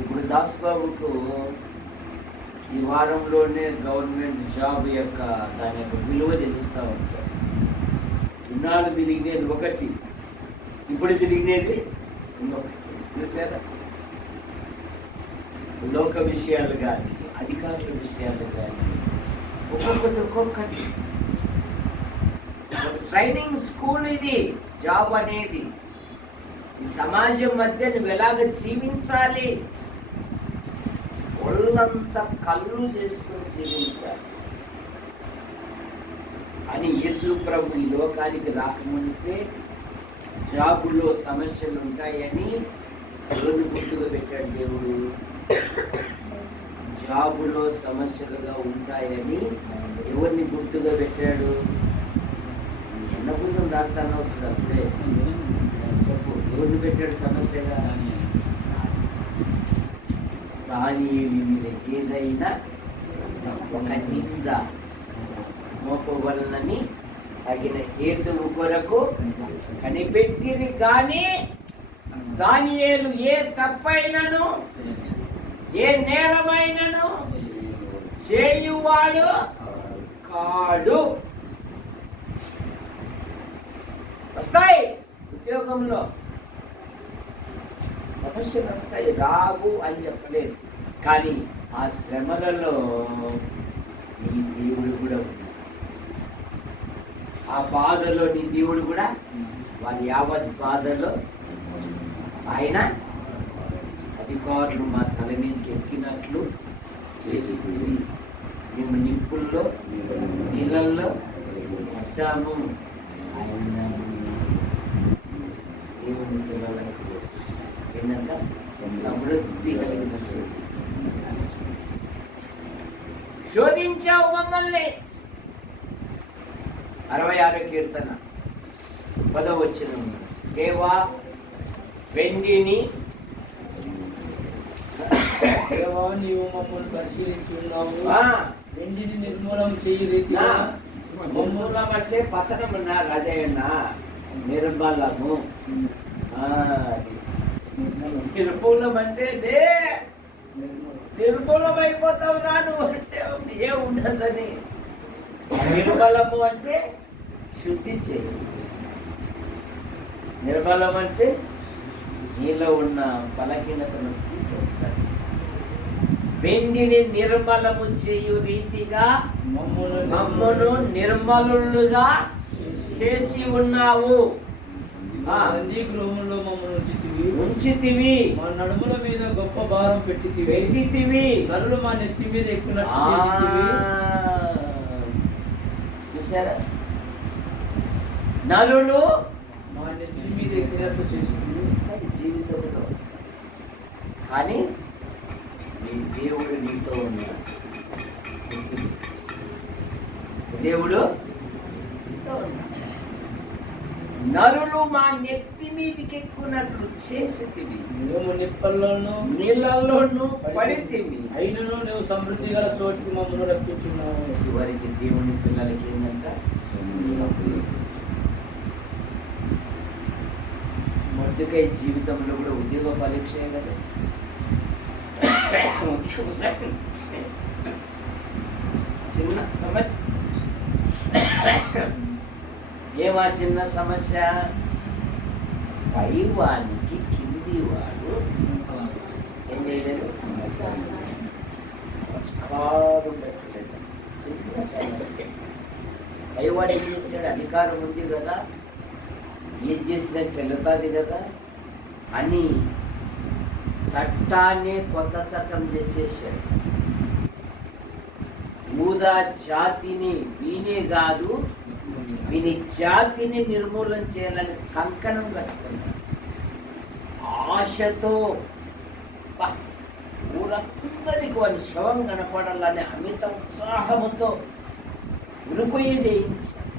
ఇప్పుడు దాస్బాబుకు ఈ వారంలోనే గవర్నమెంట్ జాబ్ యొక్క దాని యొక్క విలువ తెలుస్తూ ఉంటారు. ఇన్నాళ్ళు తిరిగినది ఒకటి, ఇప్పుడు తిరిగినది ఇంకొకటి. చూసారా? లోక విషయాలు కానీ అధికారుల విషయాలు కానీ ఒక్కొక్కటి ట్రైనింగ్ స్కూల్ ఇది. జాబ్ అనేది ఈ సమాజం మధ్య నువ్వు ఎలాగ జీవించాలి, ఒళ్ళంతా కళ్ళు చేసుకుని జీవించాలి అని యేసు ప్రభు ఈ లోకానికి రాకముందే జాబుల్లో సమస్యలు ఉంటాయని రోజు గుర్తుగా పెట్టాడు దేవుడు. జాబులో సమస్యలుగా ఉంటాయని ఎవరిని గుర్తుగా పెట్టాడు? ఎన్న కోసం దాటాను వస్తుంది అప్పుడే చెప్పు. ఎవరిని పెట్టాడు సమస్యగా? కానీ మీద ఏదైనా ఒక నింద మోపవలనని తగిన హేతువు కొరకు కనిపెట్టింది. కానీ దానియేలు ఏ తప్పైనను ఏ నేరమైనను చేయువాడు కాడు. వస్తాయి. ఉద్యోగంలో సమస్యలు వస్తాయి, రావు అని చెప్పలేదు. కానీ ఆ శ్రమలలో నీ దేవుడు కూడా ఉంది. ఆ బాధలో నీ దేవుడు కూడా వారి యావత్ బాధలో ఆయన అధికారులు మా తల మీదకి ఎక్కినట్లు చేసి మేము నిప్పుల్లో నీళ్ళల్లో పడ్డాము. ఆయన దేవుని పిల్లలకు ఏంటంట సమృద్ధి కలిగిన శోధించావు మమ్మల్ని. 66వ కీర్తన 10వ వచనం. దేవా వెండిని దేవా నీవు మమ్మల్ని పరిశీలిస్తున్నావు, వెండిని నిర్మూలం చేయి రీతిగా. నిర్మూలం అంటే పతనం అన్నారు, అదే అన్నా నిర్మలము. నిర్మూలం అంటే నిర్మూలం అయిపోతావు నాను అంటే ఏ ఉండదని. నిర్మలము అంటే శుద్ధి చేయి. నిర్మలం అంటే నీలో ఉన్న బలహీనతను తీసేస్తారు. వెండిని నిర్మలము చేయు రీతిగా మమ్మను నిర్మలులుగా చేసి ఉన్నావు. గృహంలో మమ్మల్ని ఉంచితివి, మా నడుముల మీద గొప్ప భారం పెట్టితివి. నరులు మా నెత్తి మీద ఎక్కునట్టు చేసితివి. చూసారా, నలులు మా నెత్తి మీద ఎక్కినట్టు చేసితివి జీవితంలో. కానీ నీ దేవుడు నీతో ఉన్నాడు. దేవుడు నీతో ఉన్నాడు. నరులు మా నెత్తి మీదకి ఎక్కునట్లు చేసితివి, మేము నిప్పల్లోనూ నీళ్ళల్లోనూ పడితివి, అయినను నువ్వు సమృద్ధి గల చోటికి మమ్మల్ని రప్పించున్నావు. చివరికి దేవుని పిల్లలకి ఏంటంట మొదటికై జీవితంలో కూడా ఉద్యోగ పరీక్ష కదా. చిన్న సమస్య. ఏమా చిన్న సమస్య? పైవానికి కింది వాడు ఏం చేయలేదు, చిన్న సమస్య. పైవాడు ఏం చేశాడు? అధికారం ఉంది కదా, ఏం చేసినా చెల్లుతుంది కదా అని చట్టాన్ని కొత్త చట్టం తెచ్చేసాడు. యూదా జాతిని వీనే కాదు, వీని జాతిని నిర్మూలన చేయాలని కంకణం కట్టుకున్నాడు. ఆశతో ఊరందరికి వారి శవం కనపడాలని అమిత ఉత్సాహంతో ఉరిపోయి చేయించాడు.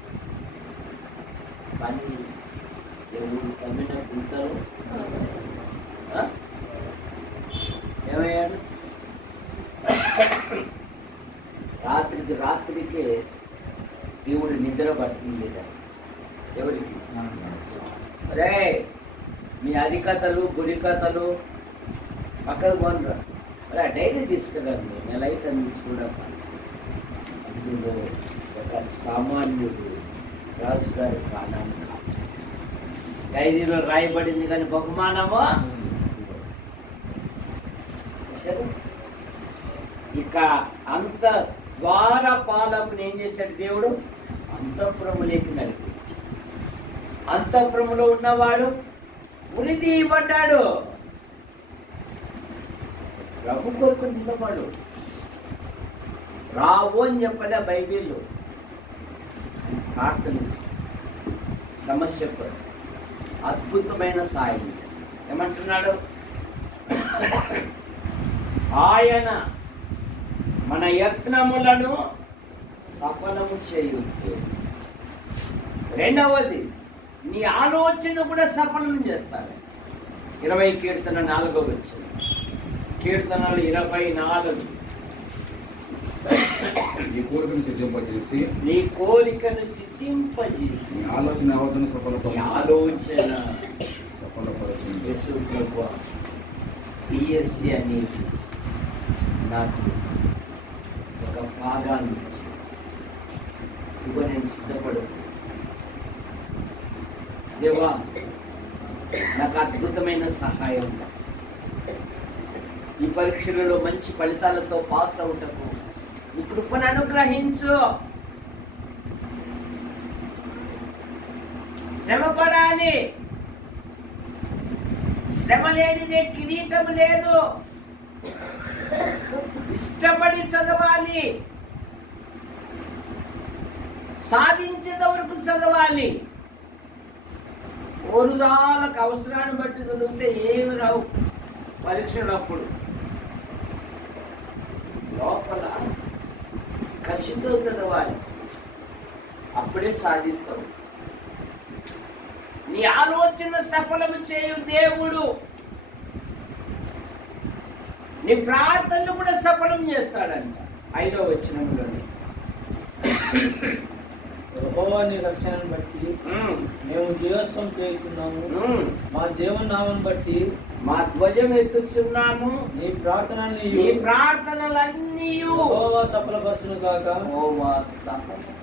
కానీ దేవుడు తమ్మిన కుంతలు ఏమయ్యాడు? రాత్రికే దేవుడు నిద్ర పట్టింది. ఎవరికి? అరే మీ అరికథలు గురికథలు పక్కకు కొనరా, అరే డైలీ తీసుకురండి, నెల అయితే తీసుకోవడం. అందులో ఒక సామాన్యుడు రాజు గారి ప్రాణాన్ని డైరీలో రాయబడింది, కానీ బహుమానము ఇక అంత ద్వార పాలకుని ఏం చేశాడు దేవుడు? అంతఃపురములోకి నడిపించి, అంతఃపురములో ఉన్నవాడు ఉరి తీయబడ్డాడు. ప్రభు కొరకు నిలబడు. రావు అని చెప్పలే బైబిల్లో. ప్రార్థన సమస్య అద్భుతమైన సాయం ఏమంటున్నాడు? ఆయన మన యత్నములను సఫలము చేయుతే. రెండవది, నీ ఆలోచన కూడా సఫలం చేస్తాడు. 20 కీర్తన 4వ వచనం. కీర్తనలు 24. నీ కోరికను సిద్ధింపజేసి నీ కోరికను సిద్ధింపజేసి నీ ఆలోచన యావత్తును నీ సఫలపరచు. ఆలోచన సఫలపరచు. యేసు ప్రభువా, పిఎస్సి అనేది నాకు ఒక భాగాన్ని ఇవ్వ, నేను సిద్ధపడు. దేవా నాకు అద్భుతమైన సహాయం, ఈ పరీక్షలలో మంచి ఫలితాలతో పాస్ అవుటకు నీ కృపను అనుగ్రహించు. శ్రమ పడాలి, శ్రమ లేనిదే కిరీటం లేదు. ఇష్టపడి చదవాలి, సాధించేంత వరకు చదవాలి. ఓరుదాలకు అవసరాన్ని బట్టి చదివితే ఏమి రావు పరీక్షలప్పుడు. లోపల కసితో చదవాలి, అప్పుడే సాధిస్తావు. నీ ఆలోచన సఫలము చేయు దేవుడు నీ ప్రార్థనలు కూడా సఫలం చేస్తాడంట. 5వ వచనంలోనే యెహోవా నీ రక్షణను బట్టి మేము జీవస్వం చేస్తున్నాము. మా దేవుని నామం బట్టి మా ధ్వజం ఎత్తుచున్నాము. నీ ప్రార్థనలన్నీ యెహోవా సఫలపరచును గాక. యెహోవా సఫలం.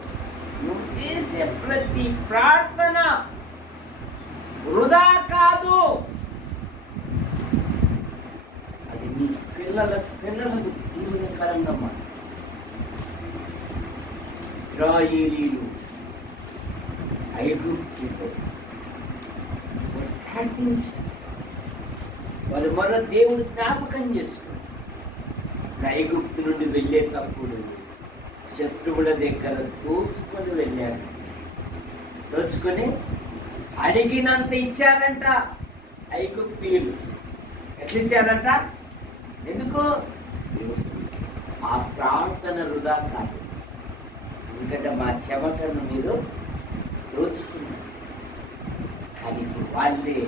నువ్వు చేసే ప్రతి ప్రార్థన వృధా కాదు. అది నీ పిల్లలకు దీవెనకరంగా మారు. ఇశ్రాయేలీయులు ఐగుప్తులో ప్రార్థించారు. వాళ్ళు మరో దేవుని జ్ఞాపకం చేసుకున్నారు. ఐగుప్తు నుండి వెళ్ళేటప్పుడు శత్రువుల దగ్గర దోచుకొని వెళ్ళారు. దోచుకొని అడిగినంత ఇచ్చారంట ఐగుప్తీయులు. ఎట్లా ఇచ్చారంట? ఎందుకు? ఆ ప్రార్థన వృధా కాదు. ఎందుకంటే మా చెమటను మీరు దోచుకున్నారు. కానీ ఇప్పుడు వాళ్ళే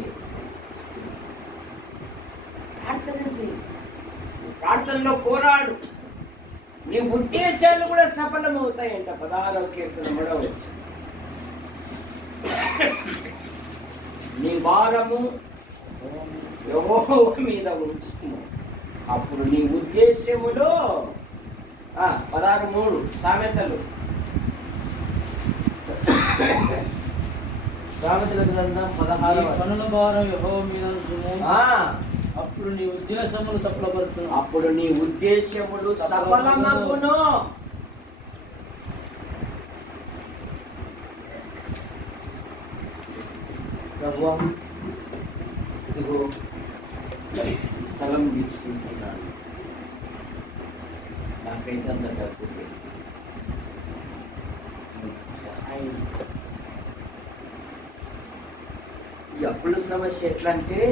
ప్రార్థన చేయి, ప్రార్థనలో పోరాడు. నీ ఉద్దేశాలు కూడా సఫలమవుతాయంట. 16వ కీర్తన కూడా వచ్చి నీ భారము యెహోవా మీద ఉంచుము, అప్పుడు నీ ఉద్దేశములో 16:3 సామెతలు సామెతల గ్రంథం 16. పనుల భారం యెహోవా మీద ఉంచుము, అప్పుడు నీ ఉద్దేశములు సఫలపరచును. అప్పుడు నీ ఉద్దేశములు సఫలమగును. ప్రభువా, ఇదిగో ఈ స్థలం తీసుకుంటున్నాను, నాకైతే అంత డబ్బు లేదు. సహాయం. ఈ అప్పుల సమస్య ఎట్లా అంటే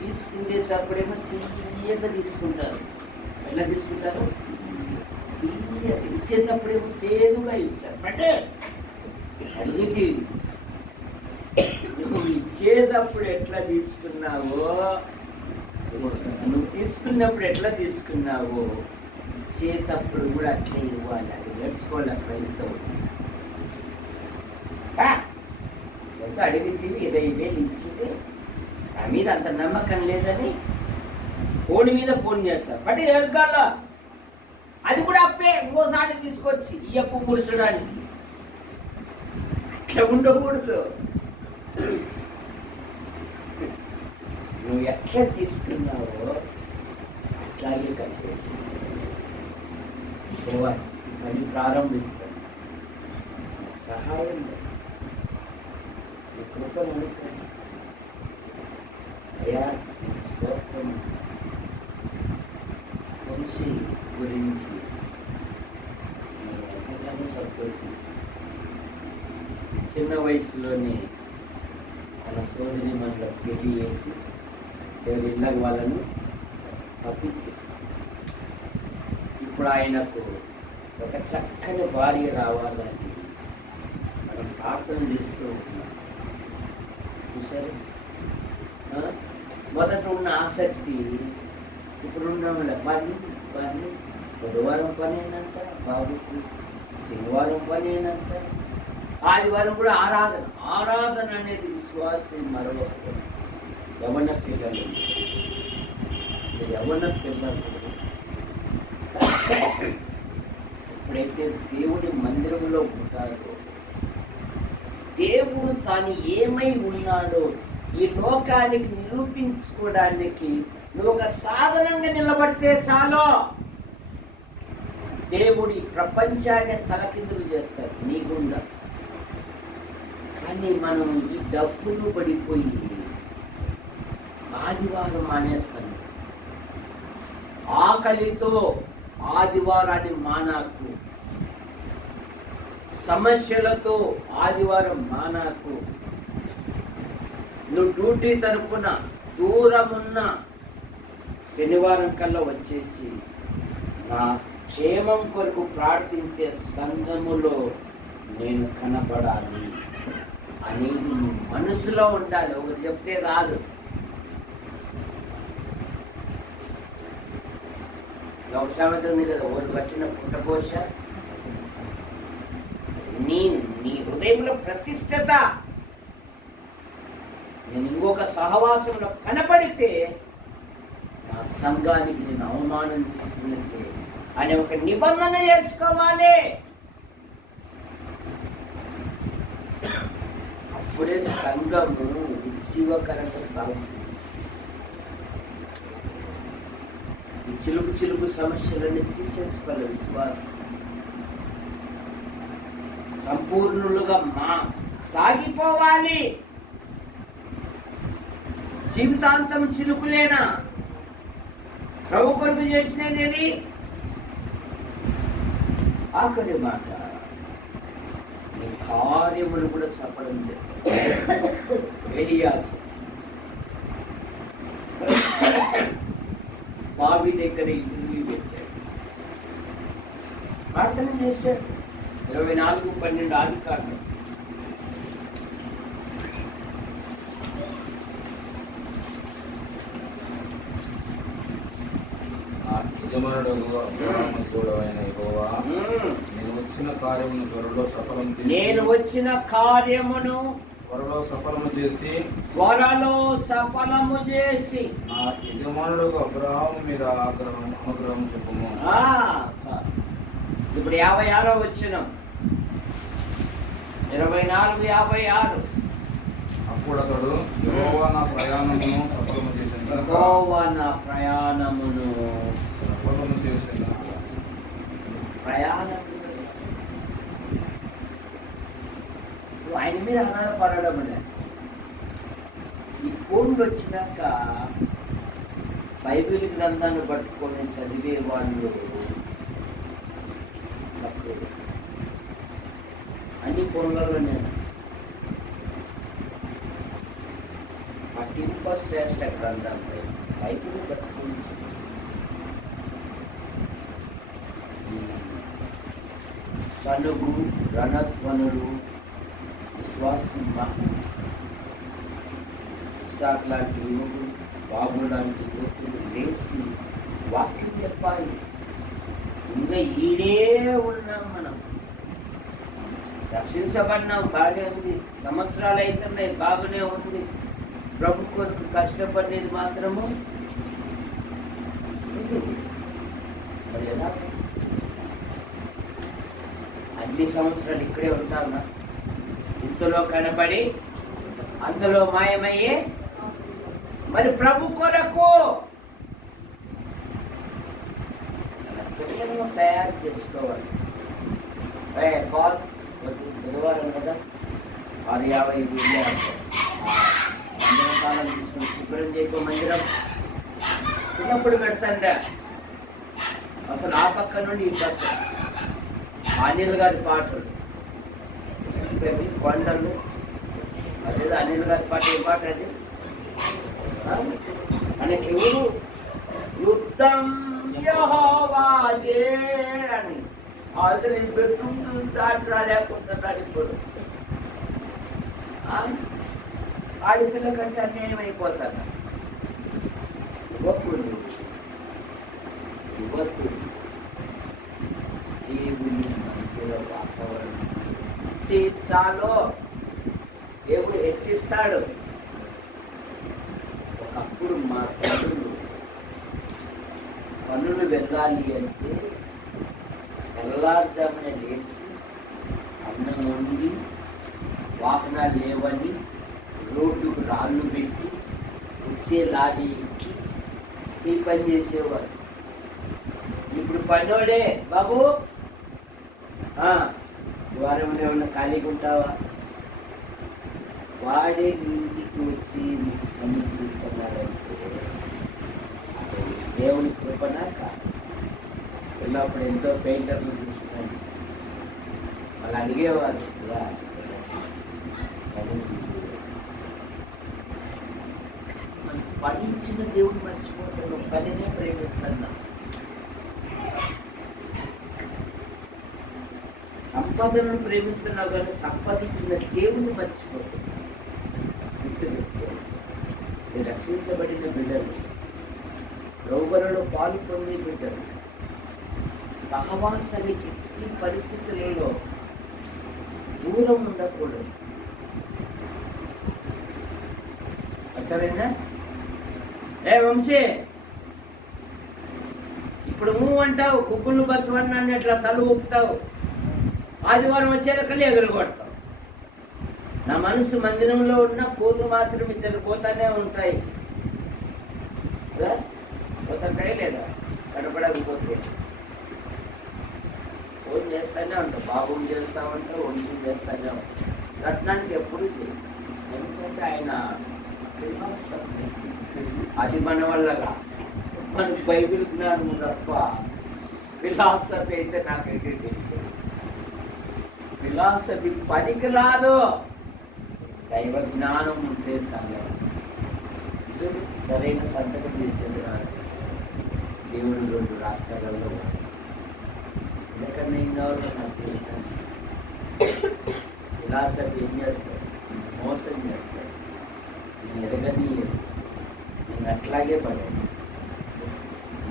తీసుకునేటప్పుడేమో తీయగా తీసుకుంటారు. ఎలా తీసుకుంటారు? తీయగా. ఇచ్చేటప్పుడేమో సేదుగా ఇచ్చారు. అంటే అడిగితే నువ్వు ఇచ్చేటప్పుడు ఎట్లా తీసుకున్నావో, నువ్వు తీసుకున్నప్పుడు ఎట్లా తీసుకున్నావో ఇచ్చేటప్పుడు కూడా అట్లే ఇవ్వాలి. అది నేర్చుకోవాలి క్రైస్తవుడు. ఎంత అడిగితే 20,000 ఇచ్చింది, నా మీద అంత నమ్మకం లేదని ఫోన్ మీద ఫోన్ చేస్తారు. బట్ ఎడగాల అది కూడా అప్పే. ఇంకోసారి తీసుకొచ్చి ఈ అప్పు కూర్చోడానికి అట్లా ఉండకూడదు. నువ్వు ఎట్లా తీసుకున్నావో అట్లాగే కట్టేసి పని ప్రారంభిస్తాను. సహాయం కృపను అనుగ్రహించు అయ్యా. స్తోత్రం. వంశీ గురించి ఎంతగానో సంతోషించి చిన్న వయసులోనే తన సోదరి మనలో పెళ్లి చేసి ఇళ్ళకి వాళ్ళను పంపించేసి ఇప్పుడు ఆయనకు ఒక చక్కని భార్య రావాలని మనం ప్రార్థన చేస్తూ ఉంటున్నాం. చూసారు, మొదట ఉన్న ఆసక్తి ఇప్పుడు ఉన్న పని బుధవారం పని అయినంత, బాబుకు శనివారం పని అయినంత, ఆదివారం కూడా ఆరాధన అనేది విశ్వాసం. మరో యవన పిల్లలు ఎప్పుడైతే దేవుడి మందిరంలో ఉంటారో దేవుడు తాను ఏమై ఉన్నాడో ఈ లోకానికి నిరూపించుకోవడానికి నువ్వు ఒక సాధనంగా నిలబడితే చాలు. దేవుడు ఈ ప్రపంచాన్ని తలకిందులు చేస్తాడు నీ గుండా. కానీ మనం ఈ డబ్బులు పడిపోయి ఆదివారం మానేస్తాను. ఆకలితో ఆదివారాన్ని మానాకు, సమస్యలతో ఆదివారం మానాకు. నువ్వు డ్యూటీ తరపున దూరమున్న శనివారం కల్లా వచ్చేసి నా క్షేమం కొరకు ప్రార్థించే సంఘములో నేను కనపడాలి అనేది మనసులో ఉండాలి. ఒకరు చెప్తే రాదు. ఒక సామెత ఉంది కదా, ఒకరు కట్టిన పుట్టకోశ నీ హృదయంలో ప్రతిష్టత. నేను ఇంకొక సహవాసంలో కనపడితే నా సంఘానికి నేను అవమానం చేసినట్టే అనే ఒక నిబంధన చేసుకోవాలి. అప్పుడే సంఘము ఉజ్జీవకరంగా సాగుతుంది. ఈ చిలుకు చిలుకు సమస్యలన్నీ తీసేసుకోవాలి. విశ్వాసం సంపూర్ణులుగా సాగిపోవాలి. జీవితాంతం చిలుకులేనా? ప్రభు కొరకు చేసినది ఏది? ఆఖరి మాట, నీ కార్యములు కూడా సఫలం చేస్తాయి. ఎలియాసు బావి దగ్గర ఇంటర్వ్యూ పెట్టాడు, ప్రార్థన చేశాడు. 24:12 ఆదికాండం. నేను వచ్చిన కార్యమును త్వరలో సఫలము చేసి నా యజమానుడు అబ్రహాము మీద అనుగ్రహం చూపుము. ఇప్పుడు 56వ వచనం, 24:56. అప్పుడు అతడు యెహోవా నా ప్రయాణమును సఫలము చేసిన ప్రయాణం ఆయన మీద ఆధారపడడం. ఈ ఫోన్లు వచ్చినాక బైబిల్ గ్రంథాన్ని పట్టుకొని చదివే వాళ్ళు అన్ని ఫోన్లలోనే. పట్టింప శ్రేష్ఠ గ్రంథంపై బైబిల్ పట్టుకొని సనుగు, రణధ్వనుడు, విశ్వాసం, ఇస్సాకు లాంటి యువకుడు, బాబు లాంటి యువకుడు లేచి వాక్యం చెప్పాలి. ఇంకా ఈడే ఉన్నాం మనం, రక్షించబడినాం, బాగానే ఉంది, సంవత్సరాలు అవుతున్నాయి, బాగానే ఉంది. ప్రభు కొరకు కష్టపడేది మాత్రము అన్ని సంవత్సరాలు ఇక్కడే ఉంటారు. ఇంతలో కనపడి అంతలో మాయమయ్యే మరి ప్రభు కొరకు తయారు చేసుకోవాలి. బుధవారం కదా 6:50 మందిరం కాలం తీసుకుని శుభ్రం చేయకో. మందిరం చిన్నప్పుడు పెడతాండ, అసలు ఆ పక్క నుండి ఈ పక్క అనిల్ గారి పాటలు, కొండలు, అదేదో అనిల్ గారి పాట. ఏ పాట అది? ఆయనకి ఎవరు యుద్ధం యెహోవాదే అని అసలు ఇది పెట్టుకుంటూ దాటి రాలేకుంటున్నాడు. ఇప్పుడు ఆడపిల్ల కంటే అన్యాయం అయిపోతాడు. యువకుడు దేవుని మందిర వాతావరణం చాలు, దేవుడు హెచ్చిస్తాడు. ఒకప్పుడు మా పనులు వెళ్ళాలి అంటే తెల్లారుజామున లేచి అన్నం వండి వాహనాలు లేవని రోడ్డుకు రాళ్ళు పెట్టి వచ్చే లారీ ఎక్కి ఈ పని చేసేవారు. ఇప్పుడు పనోడే బాబు వారం ఏమన్నా ఖాళీగా ఉంటావా, వాడే ఇంటికి వచ్చి పని తీసుకున్నారంటే దేవుని కృపనా కాదు. వెళ్ళినప్పుడు ఎంతో పెయింటర్లు చూస్తున్నాను, వాళ్ళు అడిగేవారు మనం పనించిన దేవుడు మర్చిపోతున్నాం, పనినే ప్రేమిస్తున్నాం. సంపదలను ప్రేమిస్తున్నావు కానీ సంపాదించిన దేవుని మర్చిపోతున్నావు. రక్షించబడిన బిడ్డలు, రోగులలో పాలు పొంది బిడ్డలు సహవాసానికి ఈ పరిస్థితులలో దూరం ఉండకూడదు. అర్థమైందా? వంశీ ఇప్పుడు నువ్వు అంటావు కుక్కులు బస్సు అన్నాన్ని అట్లా తల ఊపుతావు, ఆదివారం వచ్చేదాకల్లా ఎగురగొడతావు. నా మనసు మందిరంలో ఉన్న పూర్లు మాత్రం ఇద్దరు పోతానే ఉంటాయి, పోతాయి లేదా కనపడకపోతే ఫోన్ చేస్తానే ఉంటావు, బాబుని చేస్తామంటావు, ఒంటి చేస్తానే ఉంటావు. రత్నానికి ఎప్పుడు చేయి, ఎందుకంటే ఆయన అది మన వల్లగా మనకు బైబిల్ జ్ఞానం తప్ప ఫిలాసఫీ అయితే నాకు ఎక్కడికి ఫిలాసఫీ పనికి రాదు. దైవ జ్ఞానం ఉంటే సంగతి సరైన సంతకం చేసేది రాదు. దేవుడు 2 రాష్ట్రాలలో ఎక్కడైనా ఏం కావాలో నాకు చేస్తాను. ఫిలాసఫీ ఏం చేస్తాడు, మోసం చేస్తాడు, నేను ఎరగనీయదు, నేను అట్లాగే పడేస్తాను.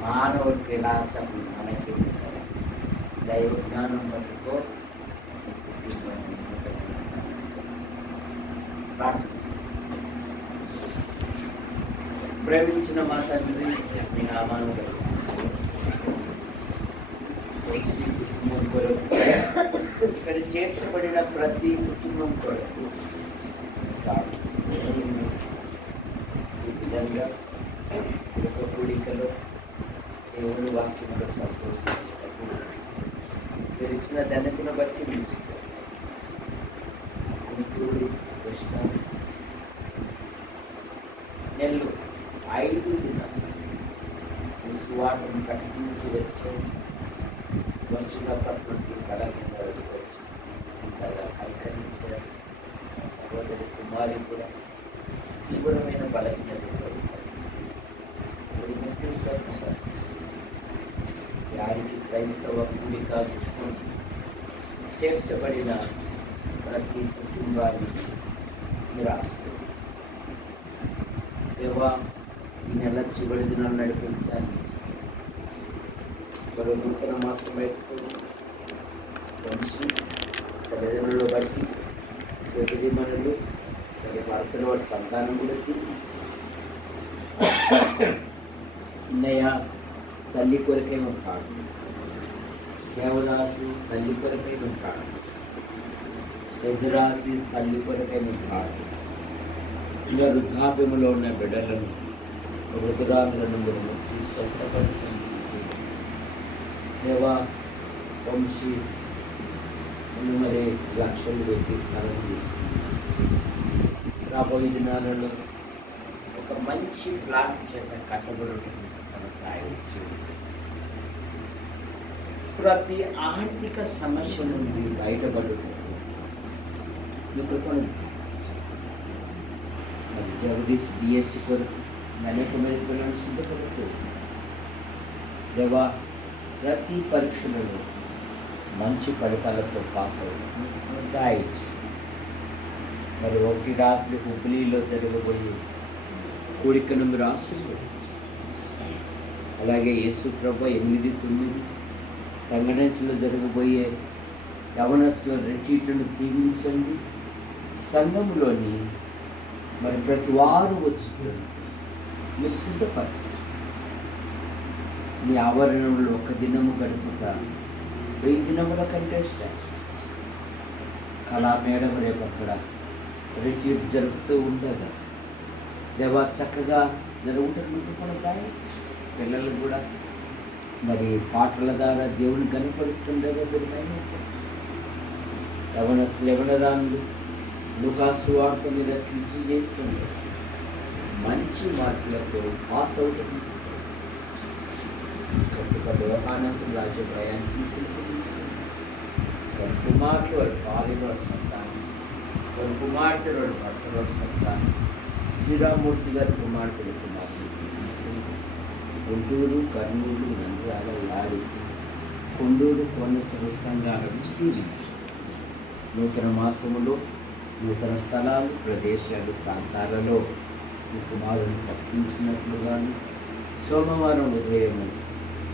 మానవుడి ఫిలాసఫీ మనకి దైవ జ్ఞానం పట్టుకో. ప్రేమించిన మా తండ్రి, మీ నామాను కుటుంబం కొరకు, ఇక్కడ చేర్చబడిన ప్రతి కుటుంబం కొరకు ఈ విధంగా ఒక కూడికలో దేవుని వాక్యంలో సంతోషించేటప్పుడు మీరు ఇచ్చిన ధన్యతను బట్టి నిలుస్తారు. గుంటూరు, కృష్ణ, నెల్లూరు 5 దినాలు ఈ సువార్తను ప్రకటించి వచ్చాం. వరుసగా ప్రకృతి కళాకింద కైకరించారు. సహోదరి కుమారి కూడా తీవ్రమైన బలహీనతతో ముక్తి స్వస్థపరిచి వారికి క్రైస్తవ కూడిక చేర్చబడిన ప్రతి కుటుంబానికి మీరు ఆశీర్వదించండి. దేవా, ఈ నెల చివరి దినాలు నడిపించాలి. మరో నూతన మాసం బయటకు వంశీ తల్లిదండ్రులు బట్టి చేతుడి మనలు మరి భర్తల వాడి సంతానం కూడా తీర్చి ఇన్నయ్య తల్లి కొరకే మేము ప్రార్థిస్తాం. దేవదాసు తల్లి కొరకే మేము ప్రార్థిస్తాం. ఎదురాసి తల్లి కొరకే మేము ప్రార్థిస్తాం. ఇంకా వృద్ధాప్యములో ఉన్న బిడ్డలను, వృద్ధురాలను మీరు ముక్తి స్వస్థపరచండి. దేవా, వంశీ మరి లక్షలు పెట్టి స్థలం తీసుకుంది. రాబోయే దినాలలో ఒక మంచి ప్లాట్ చేత కట్టబడి ప్రతి ఆర్థిక సమస్య నుండి బయటపడుతుంది. మరి జగదీష్ డిఎస్సి కొరకు అనేకమైన పిల్లలు సిద్ధపడుతుంది. దేవా, ప్రతి పరీక్షలలో మంచి ఫలితాలతో పాస్ అవుతుంది. మరి 1 రాత్రి హుబ్లీలో జరగబోయే కూడికను మీరు ఆశీర్వదించండి. అలాగే యేసు ప్రభు 8, 9 రంగనంచులో జరగబోయే యవనస్తుల రిట్రీట్లను దీవించండి. సంఘంలోని మరి ప్రతి వారు వచ్చుకొని మీరు సిద్ధపరచండి. మీ ఆవరణంలో 1 దినము గడుపుతా 1000 దినముల కంటే శ్రేష్ఠ. కళా మేడం రేపు అక్కడ రిట్రీట్ జరుపుతూ ఉండగా దేవా చక్కగా జరుగుతున్నట్టు కూడా గాయచ్చు పిల్లలు కూడా మరి పాటల ద్వారా దేవుని కనపరుస్తుండగా యవనరాన్లు లూకాసు వార్త మీద కించి చేస్తుంది మంచి మార్కులతో పాస్ అవుతుంది. వ్యవహారానికి రాజభయానికి వారి కుమార్తె వారి పాలిలో సంతానం, వారి కుమార్తె వారి భర్తలో సంతానం, శ్రీరామూర్తి గారి కుమార్తెల కుమార్తె గుంటూరు, కర్నూలు, నంద్యాల, యాడికి, కొండూరు, కోనచూరు సంఘాలను దీవించి నూతన మాసములో నూతన స్థలాలు, ప్రదేశాలు, ప్రాంతాలలో ఈ కుమారుని పట్టించినట్లుగాను సోమవారం ఉదయం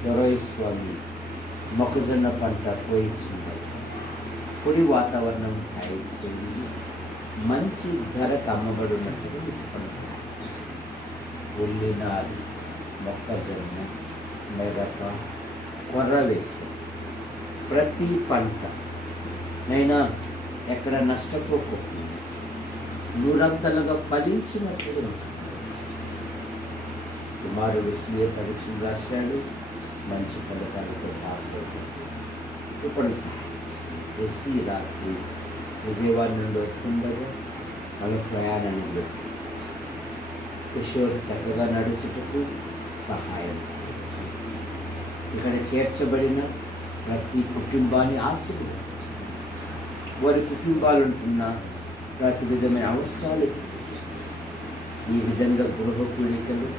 దొరస్వామి మొక్కజొన్న పంట పోయించున్నారు. పొడి వాతావరణం తయారు చేయండి, మంచి ధరకు అమ్మబడినట్టుగా ఉల్లినారు, మొక్కజొన్న, మిరప, కొర్ర వేసి ప్రతి పంట నైనా ఎక్కడ నష్టపోకుండా నూరంతలుగా ఫలించినట్టుగా కుమారుడు సీఏ పరీక్షలు రాశాడు, మంచి ఫలితాలతో పాస్ అవుతుంది. ఇప్పుడు చేసి రాత్రి విజయవాడ నుండి వస్తుండగా వాళ్ళ ప్రయాణంలో కిషోర్ చక్కగా నడుచుటకు సహాయం చేశాడు. ఇక్కడ చేర్చబడిన ప్రతి కుటుంబాన్ని ఆశీర్వదించారు. వారి కుటుంబాలు ఉంటున్న ప్రతి విధమైన అవసరాలు తీర్చారు. ఈ విధంగా గృహ కూడికలు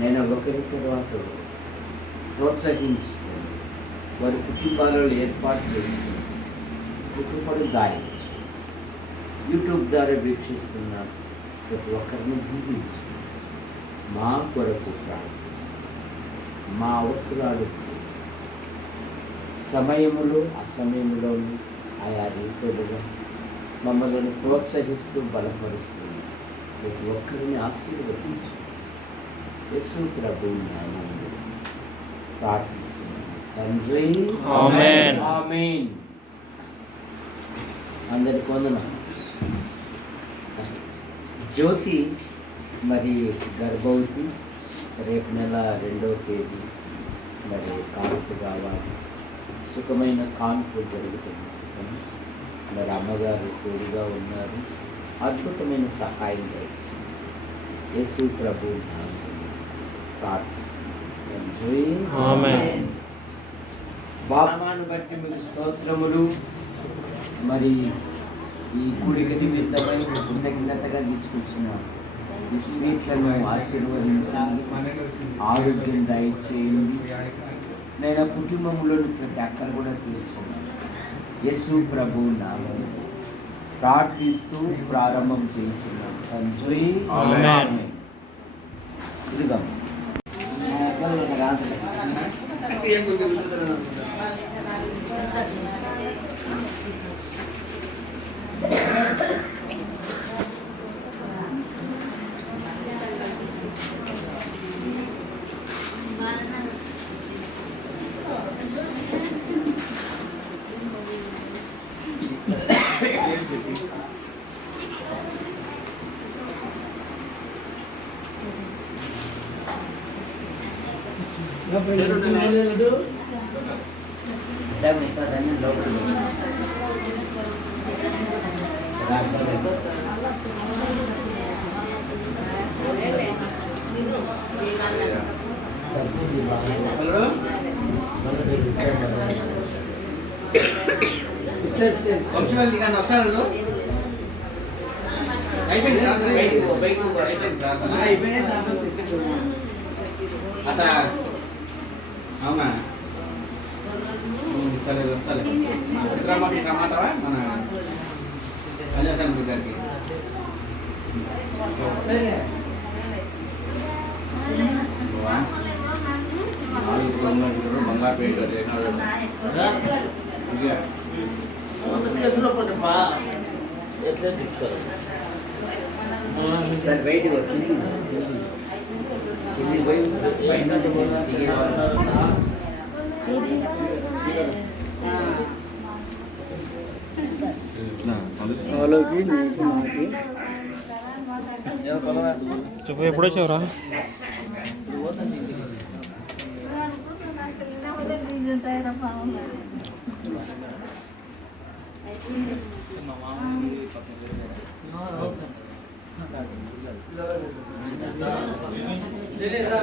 నేను ఒకరి తర్వాత ప్రోత్సహించుకొని వారి కుటుంబాలలో ఏర్పాటు చేసి కుటుంబాలు దాయం చేశారు. యూట్యూబ్ ద్వారా వీక్షిస్తున్న ప్రతి ఒక్కరిని దీవించి మా కొరకు ప్రార్థిస్తాం, మా అవసరాలు తీరుస్తాం. సమయములో అసమయంలోనూ ఆయా రీతులుగా మమ్మల్ని ప్రోత్సహిస్తూ బలపరుస్తుంది. ప్రతి ఒక్కరిని ఆశీర్వదించి యేసు ప్రభువు నామములో ప్రార్థిస్తున్నాను తండ్రి. ఆమేన్. ఆమేన్. అందరికి వందనాలు. జ్యోతి మరి గర్భవతి, రేపు నెల 2వ తేదీ మరి కాన్పు కావాలి, సుఖమైన కాన్పు జరుగుతుంది. మరి అమ్మగారు తోడుగా ఉన్నారు, అద్భుతమైన సహాయం దయచేయండి. యేసు ప్రభువు నామములో ప్రార్థిస్తున్నాను. ఆమేన్. బామాను బట్టి మీకు స్తోత్రములు. మరి ఈ కూడిక నిమిత్తమై కృతజ్ఞతగా తీసుకొచ్చిన ఈ స్వీట్లను ఆశీర్వదించండి, ఆరోగ్యం దయచేయండి. నేను కుటుంబంలోని ప్రతి అక్కను కూడా తీర్చున్నాను. యేసు ప్రభువు నామములో ప్రార్థిస్తూ ప్రారంభం చేయించున్నాను తండ్రి. ఆమేన్. ఇదిగో అవునా సరే వస్తాలే రమ్మంటావా మన అజాసన్ గారికి బంగారుపేట సార్ బయటకు వచ్చింది ఇది పోయి పైన వాళ్ళకి నీకు మాకి చెప్పు ఎప్పుడు వచ్చావురా తెలియదా